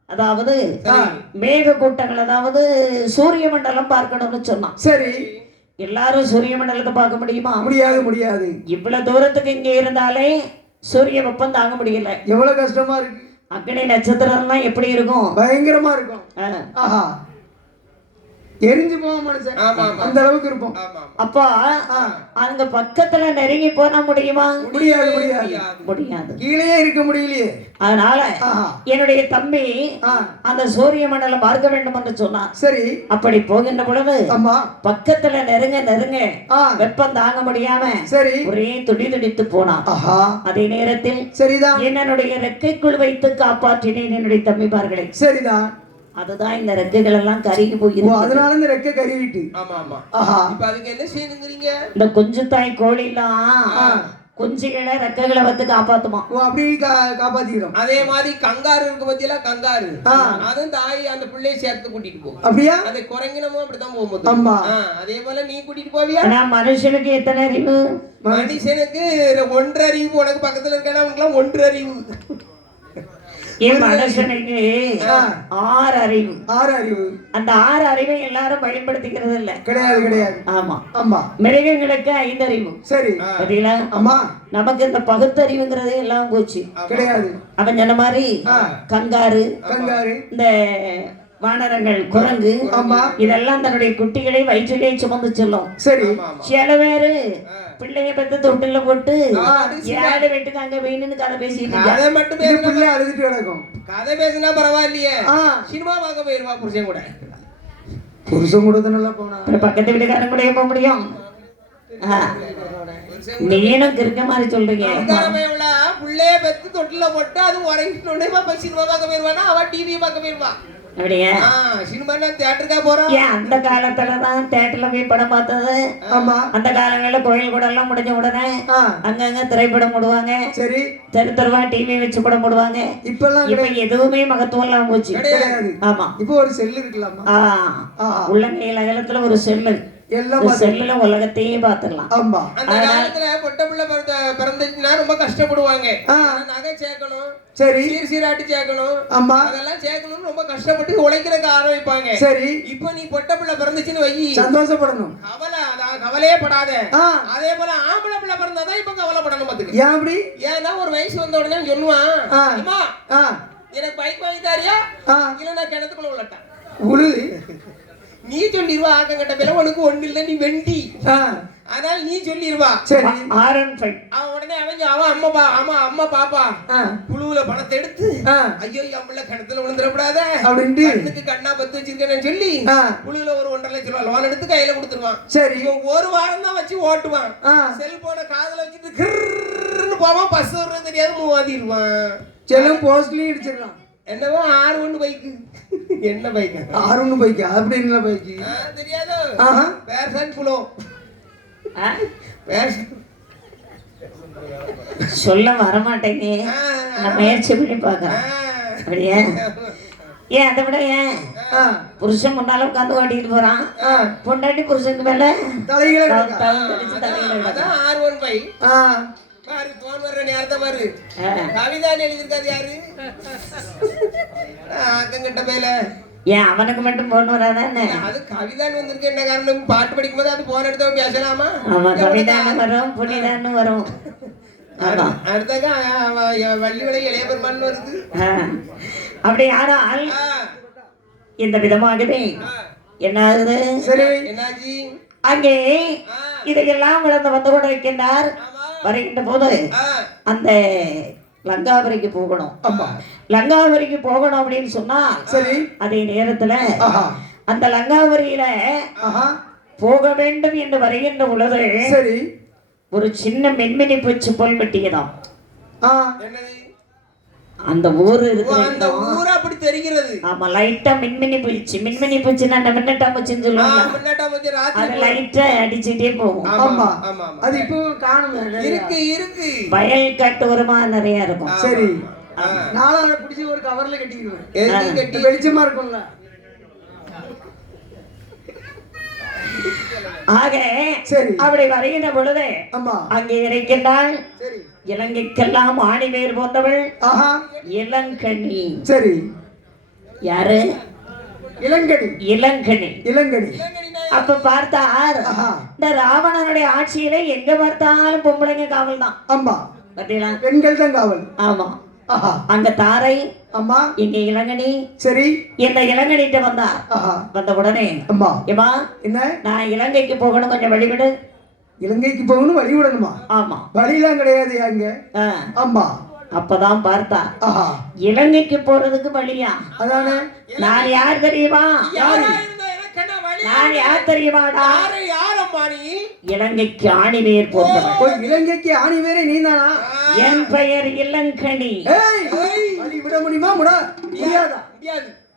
அதாவது மேக கூட்டங்கள், அதாவது சூரிய மண்டலம் பார்க்கணும்னு சொன்னான். சரி. எல்லாரும் சூரிய மண்டலத்தை பார்க்க முடியுமா? முடியாது முடியாது. இவ்வளவு தூரத்துக்கு இங்க இருந்தாலே சூரிய வெப்பம் தாங்க முடியல. எவ்வளவு கஷ்டமா இருக்கு. அக்னி நட்சத்திரம்லாம் எப்படி இருக்கும்? பயங்கரமா இருக்கும். ஆஹா, எரிஞ்சு போவோம் மனுஷன். அந்த அளவுக்கு இருப்போம். அப்பா அங்க பக்கத்துல நெருங்கி போனா முடியுமா? முடியாது முடியாது முடியாது. கீழே இருக்க முடியலையே. அதனால என்னுடைய தம்பி அந்த சூரிய மண்டலம் பார்க்க வேண்டும் என்று சொன்னான். சரி. அப்படி போகின்ற பொழுது பக்கத்துல நெருங்க நெருங்க வெப்பம் தாங்க முடியாம சரி ஒரே துடி துடித்து போனான். அதே நேரத்தில் சரிதான் என்னுடைய ரெக்கைக்குள் வைத்து காப்பாற்றினேன் என்னுடைய தம்பிமார்களை. சரிதான். அதுதான் இந்த ரெக்கைகள் எல்லாம் கருகி போயிருக்கு. அதனால இந்த ரெக்கை கருகிட்டு. ஆமா ஆமா. இப்ப அதுக்கு என்ன செய்யணும்ங்கறீங்க? இந்த குஞ்சு தாய் கோழி எல்லாம் குஞ்சுகளை ரெக்கைகளை வந்து காப்பாத்துமா. அப்படி காப்பாத்திக்கிறோம். அதே மாதிரி கங்காரு இருக்கு பத்தியெல்லாம் கங்காரு அதுவும் தாய் அந்த பிள்ளையை சேர்த்து கூட்டிட்டு போகும். அப்படியா? அதை குரங்கினமும் அப்படித்தான் போகும்போது. ஆமா. அதே போல நீ கூட்டிட்டு போவியா? மனுஷனுக்கு எத்தனை அறிவு? மனுஷனுக்கு 1.5 அறிவு. உனக்கு பக்கத்துல இருக்கான அவனுக்குலாம் 1 அறிவு. என் மனுஷனுக்கு 6 அறிவு. 6 அறிவு. அந்த 6 அறிவை எல்லாரும் பயன்படுத்திக்கிறது இல்ல. கிடையாது கிடையாது. ஆமா ஆமா. மிருகங்களுக்கு 5 அறிவு. சரி. பாத்தீங்களா? ஆமா. நமக்கு இந்த பகுத்தறிவுங்கிறது எல்லாம் போச்சு. கிடையாது. அவன் சொன்ன மாதிரி கங்காரு இந்த வானரங்கள், குரங்கு இதெல்லாம் தன்னுடைய குட்டிகளை வயிற்றிலே சுமந்து செல்லும். சரி. சில பேரு பிள்ளைய பெற்று தொட்டில போட்டு 7 வீட்டுக்கு அங்க வேணும்னு கதை பேசிட்டு கதை மட்டும் பிள்ளை அழுதுட்டு கிடக்கும். கதை பேசினா பரவாயில்லையே, சினிமா பார்க்க போயிருவா புருஷன் கூட. புருஷன் கூட நல்லா போனா பக்கத்து வீட்டுக்காரன் கூட போக முடியும். நீனும் இருக்க மாதிரி சொல்றீங்க. பிள்ளைய பெற்று தொட்டில போட்டு அது உறங்கிட்டு சினிமா பார்க்க போயிருவானா, அவ டிவி பார்க்க போயிருவா. அப்படியே சினிமா தியேட்டருக்கா போறோம். அந்த காலத்துலதான் தியேட்டர்ல போய் படம் பார்த்தது. அந்த காலங்கள்ல கோயில் கூட எல்லாம் முடிஞ்ச உடனே அங்கங்க திரைப்படம் போடுவாங்க. சரி. தெருவா டிவி வச்சு படம் போடுவாங்க. இப்ப எதுவுமே மகத்துவம் எல்லாம் போச்சு. ஆமா. இப்போ ஒரு செல்லு இருக்கலாமா? உள்ளங்கையில் அகலத்துல ஒரு செல்லு. செல்லுல உலகத்தையே பாத்துடலாம். ஆமா. அந்த காலத்துல பொட்ட பிள்ளை பிறந்துச்சுன்னா ரொம்ப கஷ்டப்படுவாங்க. நகை சேர்க்கணும், சரி, சீராட்டி சேர்க்கணும், ஆமா, அதெல்லாம் சேர்க்கணும்னு ரொம்ப கஷ்டப்பட்டு உழைக்கிறதுக்கு ஆரம்பிப்பாங்க. சரி. இப்போ நீ பொட்ட பிள்ளை பிறந்துச்சுன்னு வை, சந்தோஷப்படணும். கவலையே படாத. அதே போல ஆம்பளை பிள்ளை பிறந்தாதான் இப்ப கவலைப்படணும். பாத்துக்க. ஏன் அப்படி? ஏன்னா ஒரு வயசு வந்த உடனே சொல்லுவான், அம்மா எனக்கு பைக் வாங்கி தாரியா, இல்ல நான் கிணத்துக்குள்ள உள்ளட்டேன். உழுது நீ சொல்லிடுவா, ஆக்கங்கட்ட பேர உனக்கு ஒண்ணு இல்ல, நீ வெண்டி. அதனால நீ சொல்லிடுவா. சரி. R15 அவன் உடனே அவன் அம்மா பாப்பா புழுவுல பணத்தை எடுத்து ஐயோ அம்மள கிணத்துல விழுந்துடக்கூடாத அப்படின்ட்டு கண்ணுக்கு கண்ணா பத்து வச்சிருக்கேன்னு சொல்லி புழுவுல ஒரு 1.5 லட்சம் ரூபாய் லோன் எடுத்து கையில கொடுத்துருவான். சரி. இவன் ஒரு வாரம் தான் வச்சு ஓட்டுவான். செல்போனை காதுல வச்சுட்டு கிர்ன்னு போவான். பஸ் வர்றது தெரியாது மூவாதிடுவான். செல்லும் போஸ்ட்லயும் இடிச்சிடலாம். என்னவோ 61 பைக்கு. என்ன பைக்கு? 61 பைக்கு. அப்படி என்ன பைக்கு தெரியாது. பேர்சன் புலோ சொல்ல வரமாட்டேங்க. நான் முயற்சி பண்ணி பார்க்கறேன். அப்படியே ஏன் அதை விட ஏன் புருஷன் முன்னால உட்காந்து ஓட்டிட்டு போறான், பொண்டாட்டி புருஷனுக்கு மேல தலையில பாரு போன் வர்ற நேரத்தை பாரு. கவிதான் எழுதிருக்காது யாரு? அக்கங்கிட்ட மேல ஏன் அவனுக்கு மட்டும் போன் வராதானே? அது கவிதான் வந்திருக்கு. என்ன காரணம்? பாட்டு படிக்கும் போது அது போன் எடுத்தவன் பேசலாமா? ஆமா, கவிதான்னு வரும், புனிதான்னு வரும். அடுத்தாக்க வள்ளி விலை இளைய பெருமான் வருது. அப்படி ஆனால் இந்த விதமாகவே என்ன ஆகுது? சரி. என்னாச்சு? அங்கே இதையெல்லாம் விளந்து வந்து கொண்டிருக்கின்றார். வருகின்ற போது அந்த லங்காபுரிக்கு போகணும். லங்காபுரிக்கு போகணும் அப்படின்னு சொன்னா சரி, அதே நேரத்துல அந்த லங்காபுரியில போக வேண்டும் என்று வருகின்ற பொழுது சரி ஒரு சின்ன மின்மினி பூச்சி போல் வெட்டியதாம். அந்த ஊர் அந்த ஊர் அப்படி தெரிகிறது. ஆமா, லைட்டா மின்மினி பூச்சி. மின்மினி பூச்சின்னா அந்த மின்னட்டா பூச்சின்னு சொல்லுவாங்க. அது லைட்டா அடிச்சுட்டே போகும். ஆமா ஆமா, அது இப்போ காணுமே. இருக்கு இருக்கு, வயல் காட்டு உரமா நிறைய இருக்கும். சரி, நாளால பிடிச்சி ஒரு கவர்ல கட்டிடுவேன். கட்டி வெளிச்சமா இருக்கும்ல. ஆக சரி, அப்படி வருகின்ற பொழுது அங்கே இருக்கின்றாள் இலங்கைக்கெல்லாம் ஆணிவேர் போன்றவள் இளங்கனி. சரி, யாரு? இளங்கனி. இளங்கனி. இளங்கனி. அப்ப பார்த்தார் இந்த ராவணனுடைய ஆட்சியில எங்க பார்த்தாலும் பொம்பளைங்க காவல் தான். ஆமா, பாத்தீங்களா? பெண்கள் தான் காவல். ஆமா, அங்க தாரை, அம்மா இங்க இளங்கனி. சரி, இந்த இளங்கனிட்ட வந்தா. வந்த உடனே அம்மா ஏமா என்ன, நான் இலங்கைக்கு போகணும், கொஞ்சம் வழிவிடு. இலங்கைக்கு போகணும், வழி விடணுமா? ஆமா, வழியெல்லாம் கிடையாது அங்க. ஆமா, அப்பதான் பார்த்தா இலங்கைக்கு போறதுக்கு வழியா? அதானே. நான் யார் தெரியுமா? நான் யார் தெரியுமாடா? இலங்கைக்கு ஆணிவேர் போன்றவன். இலங்கைக்கு ஆணிவேரே நீதானா? என் பெயர் இளங்கனி. வழி விட முடியுமா? முடியாதா?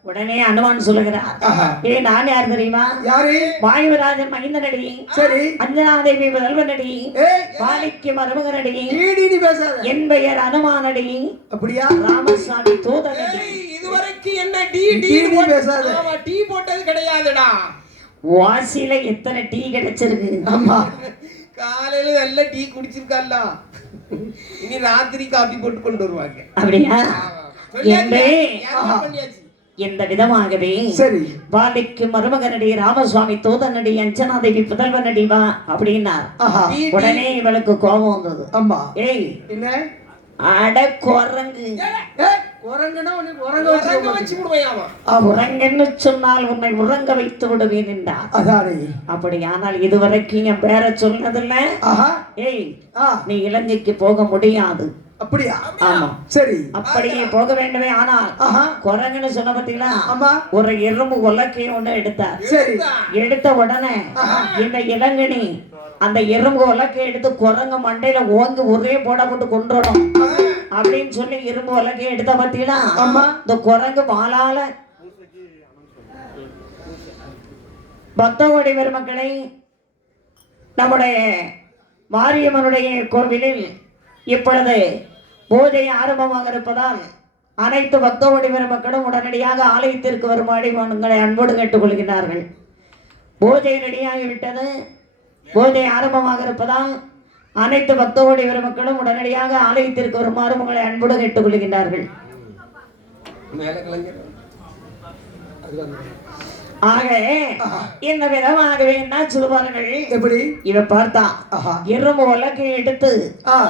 உடனே அனுமான் சொல்லுகிறார், ஏ நான் யார் தெரியுமா? யாரு? வாயுராஜன் மைந்தனடி. சரி, அஞ்சனாதேவி முதல்வனடி. வாலிக்கு மருமகனடி. பேசாத. என் பெயர் அனுமானடி. அப்படியா? ராமசாமி தூதனடி. இதுவரைக்கும் என்ன பேசாத. டீ போட்டது கிடையாதுடா. வாசியில எத்தனை டீ கிடைச்சிருக்கு? ஆமா, காலையில நல்ல டீ குடிச்சிருக்கல்ல, இனி ராத்திரி காபி போட்டு கொண்டு வருவாங்க. அப்படியா? இந்த விதமாகவே சரி, வாலிக்கு மருமகனடி, ராமசுவாமி தூதனடி, அஞ்சனாதேவி புதல்வனடி வா அப்படின்னா உடனே இவளுக்கு கோபம் வந்தது. ஆமா, ஏய் என்ன அட குரங்கு, உறங்கன்னு சொன்னால் உன்னை உறங்க வைத்து விடுவேன் என்றார். அப்படியானால் இதுவரைக்கும் என் பேர சொன்னதில்ல. ஏய், நீ இலங்கைக்கு போக முடியாது. அப்படியா? ஆமா, சரி, அப்படியே போக வேண்டுமே. ஆனால் குரங்குன்னு சொன்ன பத்தீங்களா? ஒரு எறும்பு உலக்கையும் ஒண்ணு எடுத்தார். சரி, எடுத்த உடனே இந்த இளங்கனி அந்த எறும்பு உலக்கை எடுத்து குரங்கு மண்டையில ஓங்கி ஒரே போட போட்டு கொண்டுறணும் அப்படின்னு சொல்லி எறும்பு உலக்கை எடுத்த பத்தீங்களா? இந்த குரங்கு வாளால பக்தகோடி பெருமக்களை, நம்முடைய மாரியம்மனுடைய கோவிலில் இப்பொழுது பூஜை ஆரம்பமாக இருப்பதால் அனைத்து பக்தகோடி பெருமக்களும் உடனடியாக ஆலயத்திற்கு வருமாடி உங்களை அன்போடு கேட்டுக்கொள்கிறார்கள். பூஜை ரெடியாகிவிட்டது. பூஜை ஆரம்பமாக இருப்பதால் அனைத்து பக்தகோடி பெருமக்களும் உடனடியாக ஆலயத்திற்கு வருமாறு உங்களை அன்போடு கேட்டுக்கொள்கின்றார்கள். ஆக இந்த விதமாகவே என்ன சொல்லுவார்கள்? எப்படி இவ பார்த்தா எறும்பு உலகை எடுத்து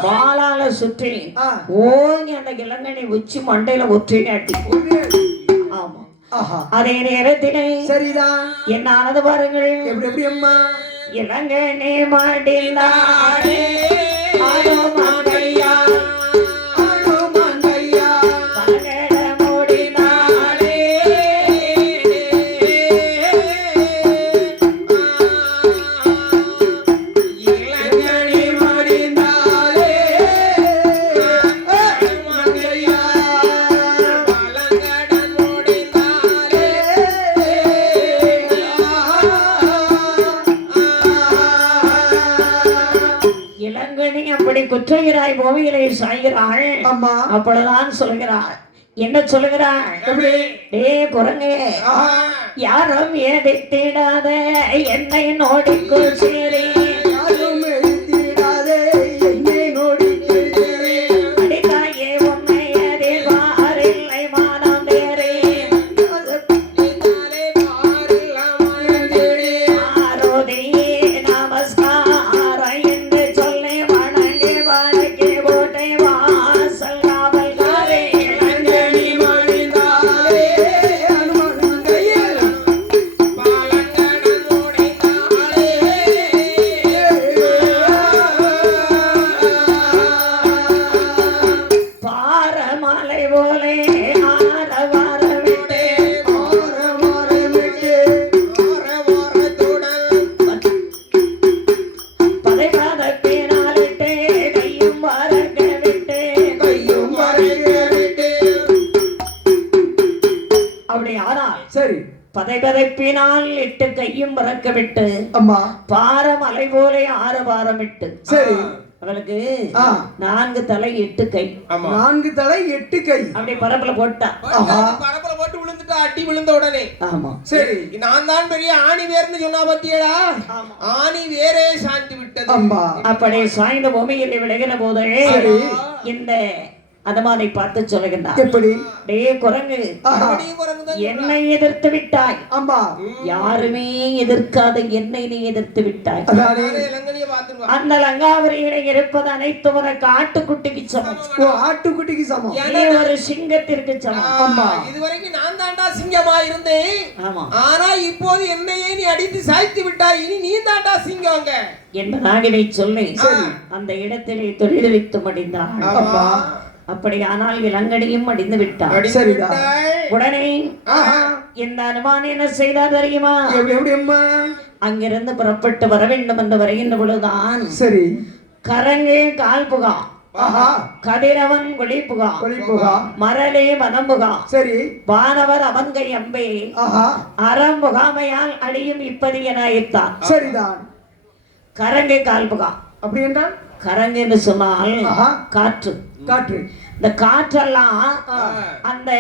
வாளால சுற்றி ஓங்கி அந்த இளங்கனி உச்சி மண்டையில ஒற்றி நாட்டி. ஆமா, அதே நேரத்திலே சரிதான் என்ன ஆனது பாருங்கள். எப்படி அம்மா இளங்கனே மாடினாடே ஆரோமாங்கையா பலகட மூடினாடே இளங்கனி மடிந்தாலே ஆரோமாங்கையா பலகடன் மூடினாலே இளங்கனி அப்படி குற்றுகிறாய் பூமியிலே சாய்கிறாள். அம்மா அப்பொழுதுதான் சொல்கிறாள். என்ன சொல்கிறாள்? டே குரங்கே, யாரும் ஏதித்திடாத என்னை நோடிக்குள் சேரே யாரும் எழுத்திடாதே என்னை நோடி அடித்தாயே உன்னை எதிர்பாரில்லை மானம் வேறே ஆரோதியே நமஸ்காரம் என்று சொல்லி வணங்கி வணங்கி போட்டை வாசல் காவல்காரே இளங்கனி மடிந்தாலே பலகடன் மூடினாலே பாரமலை போலே ஆரவாரமிட்டே ஆரவாரத்துடன் பதைபதப்பினாலிட்டே கையும் வரக்க விட்டே கையும் மறைந்துவிட்டு அப்படி ஆனால் சரி பதைபதைப்பினால் இட்டு கையும் மறக்க விட்டு அம்மா பாரமலை போலே ஆரவாரமிட்டு சரி அவளுக்கு ஆ. 4 தலை 8 கை ஆமா 4 தலை 8 கை அப்படி பரப்புல போட்டா. பரப்பல போட்டு விழுந்துட்டா அடி விழுந்த உடனே ஆமா சரி நான் தான் பெரிய ஆணி வேர்னு சொன்னா பத்தியடா ஆணி வேரே சாய்ந்து விட்டது அம்மா அப்படி சாய்ந்த பூமியில் விளைகிற போது சரி. இந்த அதமானை பார்த்து சொல்லுகின்றார். எப்படி டே குரங்கு, ஆஹா. மறுபடியும் குரங்குதான் என்னை எதிர்த்து விட்டாய். அம்மா யாருமே எதிர்க்காத என்னை நீ எதிர்த்து விட்டாய். அதானே நானே இளங்கனியை பார்த்துருவேன் அந்த லங்காவரியில இருப்பது அனைத்து உனக்கு ஆட்டுக்குட்டிக்கு சமம். ஓ ஆட்டுக்குட்டிக்கு சமம் நீ ஒரு சிங்கத்திற்கு சமம். ஆமா. இதுவரைக்கும் நான் தாண்டா சிங்கமா இருந்தேன் ஆமா ஆனா இப்போது என்னையே நீ அடித்து சாய்த்து விட்டாய் இனி நீ தாண்டா சிங்கங்க என்பதாக இதை சொல்லி சரி. அந்த இடத்திலே தொழில் வைத்து மடிந்தாள். அப்பா அப்படியானால் இளங்கடியும் அடிந்து விட்டார். சரிதான். உடனே ஆஹா. இந்த அனுமான் என்ன செய்தார் தெரியுமா? எப்படி எப்படி அம்மா அங்கிருந்து புறப்பட்டு வர வேண்டும் என்று வருகின்ற பொழுதுதான் சரி கரங்கே கால் புகா, ஆஹா கதிரவன் ஒளிப்புகா, ஒளிப்புகா மரளே வனம்புகா, சரி வானவர் அவன்கை அம்பே ஆஹா அறம்புகாமையால் அடியும் இப்பதி என ஆயிர்த்தான். சரிதான் கரங்கே கால் புகா. அப்படி என்றால் கரங்கு என்று சொன்னால் ஆஹா. காற்று. காற்று இந்த காற்றெல்லாம் அந்த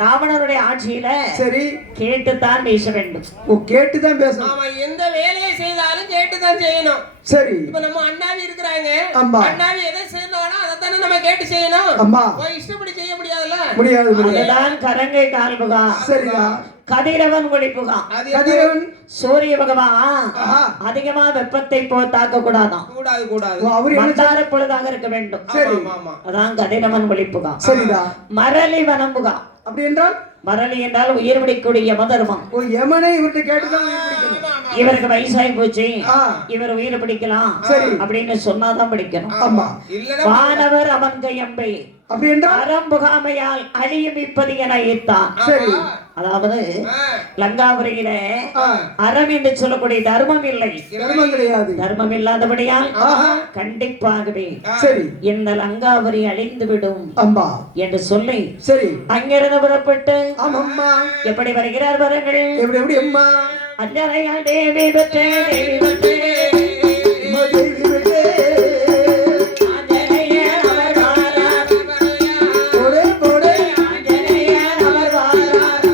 ராவணனுடைய ஆட்சியில சரி கேட்டுத்தான் வீச வேண்டும். ஓ கேட்டுதான் பேசணும் ஆமா எந்த வேலையை செய்தாலும் கேட்டுதான் செய்யணும் சரி இப்ப நம்ம அண்ணாவி இருக்கிறாங்க ஆமா. அண்ணாவி எதை செய்யணும்னா அதைத்தானே நம்ம கேட்டு செய்யணும் அம்மா போய் இஷ்டப்படி செய்ய முடியாதுல்ல முடியாது முடியாது அதுதான் கரங்கை கால்புகா, சரிதான் கதிரவன் ஒளிப்புகா. அது கதிரவன் சூரிய பகவான் ஆஹா. அதிகமா வெப்பத்தை தாக்க கூடாதான். கூடாது கூடாது ஓ, அவரு என்ன மந்தார பொழுதாக இருக்க வேண்டும். சரி. ஆமா ஆமா அதான் கதிரவன் ஒளிப்புகா. சரிதான் மரளி வனம்புகா. அப்படி என்றால் மரளி என்றால் உயிர் பிடிக்கூடிய யமதர்மம். ஓ யமனை இவர்கிட்ட கேட்டுதான் உயிர் பிடிக்கணும். இவருக்கு வயசாகி போச்சு, ஆ. இவர் உயிரை பிடிக்கலாம் சரி. அப்படின்னு சொன்னாதான் பிடிக்கணும். ஆமா இல்லன்னா வானவர் அவன் கையம்பை அப்படி என்றால் அறம்புகாமையால் அழியும் இப்பதி என ஈர்த்தான். சரி அதாவது ஆ, லங்காபுரியில ஆ. அறம் என்று சொல்லக்கூடிய தர்மம் இல்லை. தர்மம் கிடையாது தர்மம் இல்லாதபடியால் ஆஹா. கண்டிப்பாகவே சரி இந்த லங்காபுரி அழிந்து விடும் அம்மா என்று சொல்லி சரி அங்கிருந்து புறப்பட்டு ஆமாம்மா எப்படி வருகிறார் பாருங்கள். எப்படி எப்படி அம்மா அஞ்சனையால் தேவி பெற்றே, தேவி பெற்றே, அம்மா தேவி விட்டே ஆஞ்சநேயர் அவர் வாரார், போடே போடே ஆஞ்சநேயர் அவர் வாரார்,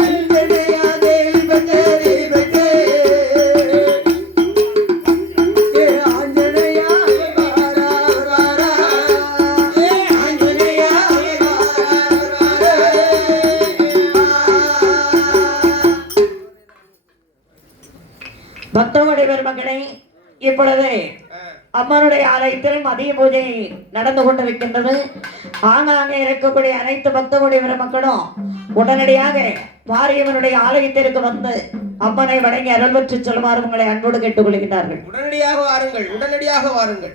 ஆஞ்சநேயா தேவி விட்டே தேவி விட்டே ஏ ஆஞ்சநேயா வாரா வாரா ஏ ஆஞ்சநேயா வாரா பக்தவடைய பெருமக்களே, இப்பொழுது அம்மனுடைய ஆலயத்தில் மதிய பூஜை நடந்து கொண்டிருக்கின்றது. ஆங்காங்கே இருக்கக்கூடிய அனைத்து பக்தர்களுடைய மக்களும் உடனடியாக மாரியம்மனுடைய ஆலயத்திற்கு வந்து அம்மனை வணங்கி அருள் பெற்று சொல்லுமாறு உங்களை அன்போடு கேட்டுக்கொள்கிறார்கள். உடனடியாக வாருங்கள், உடனடியாக வாருங்கள்.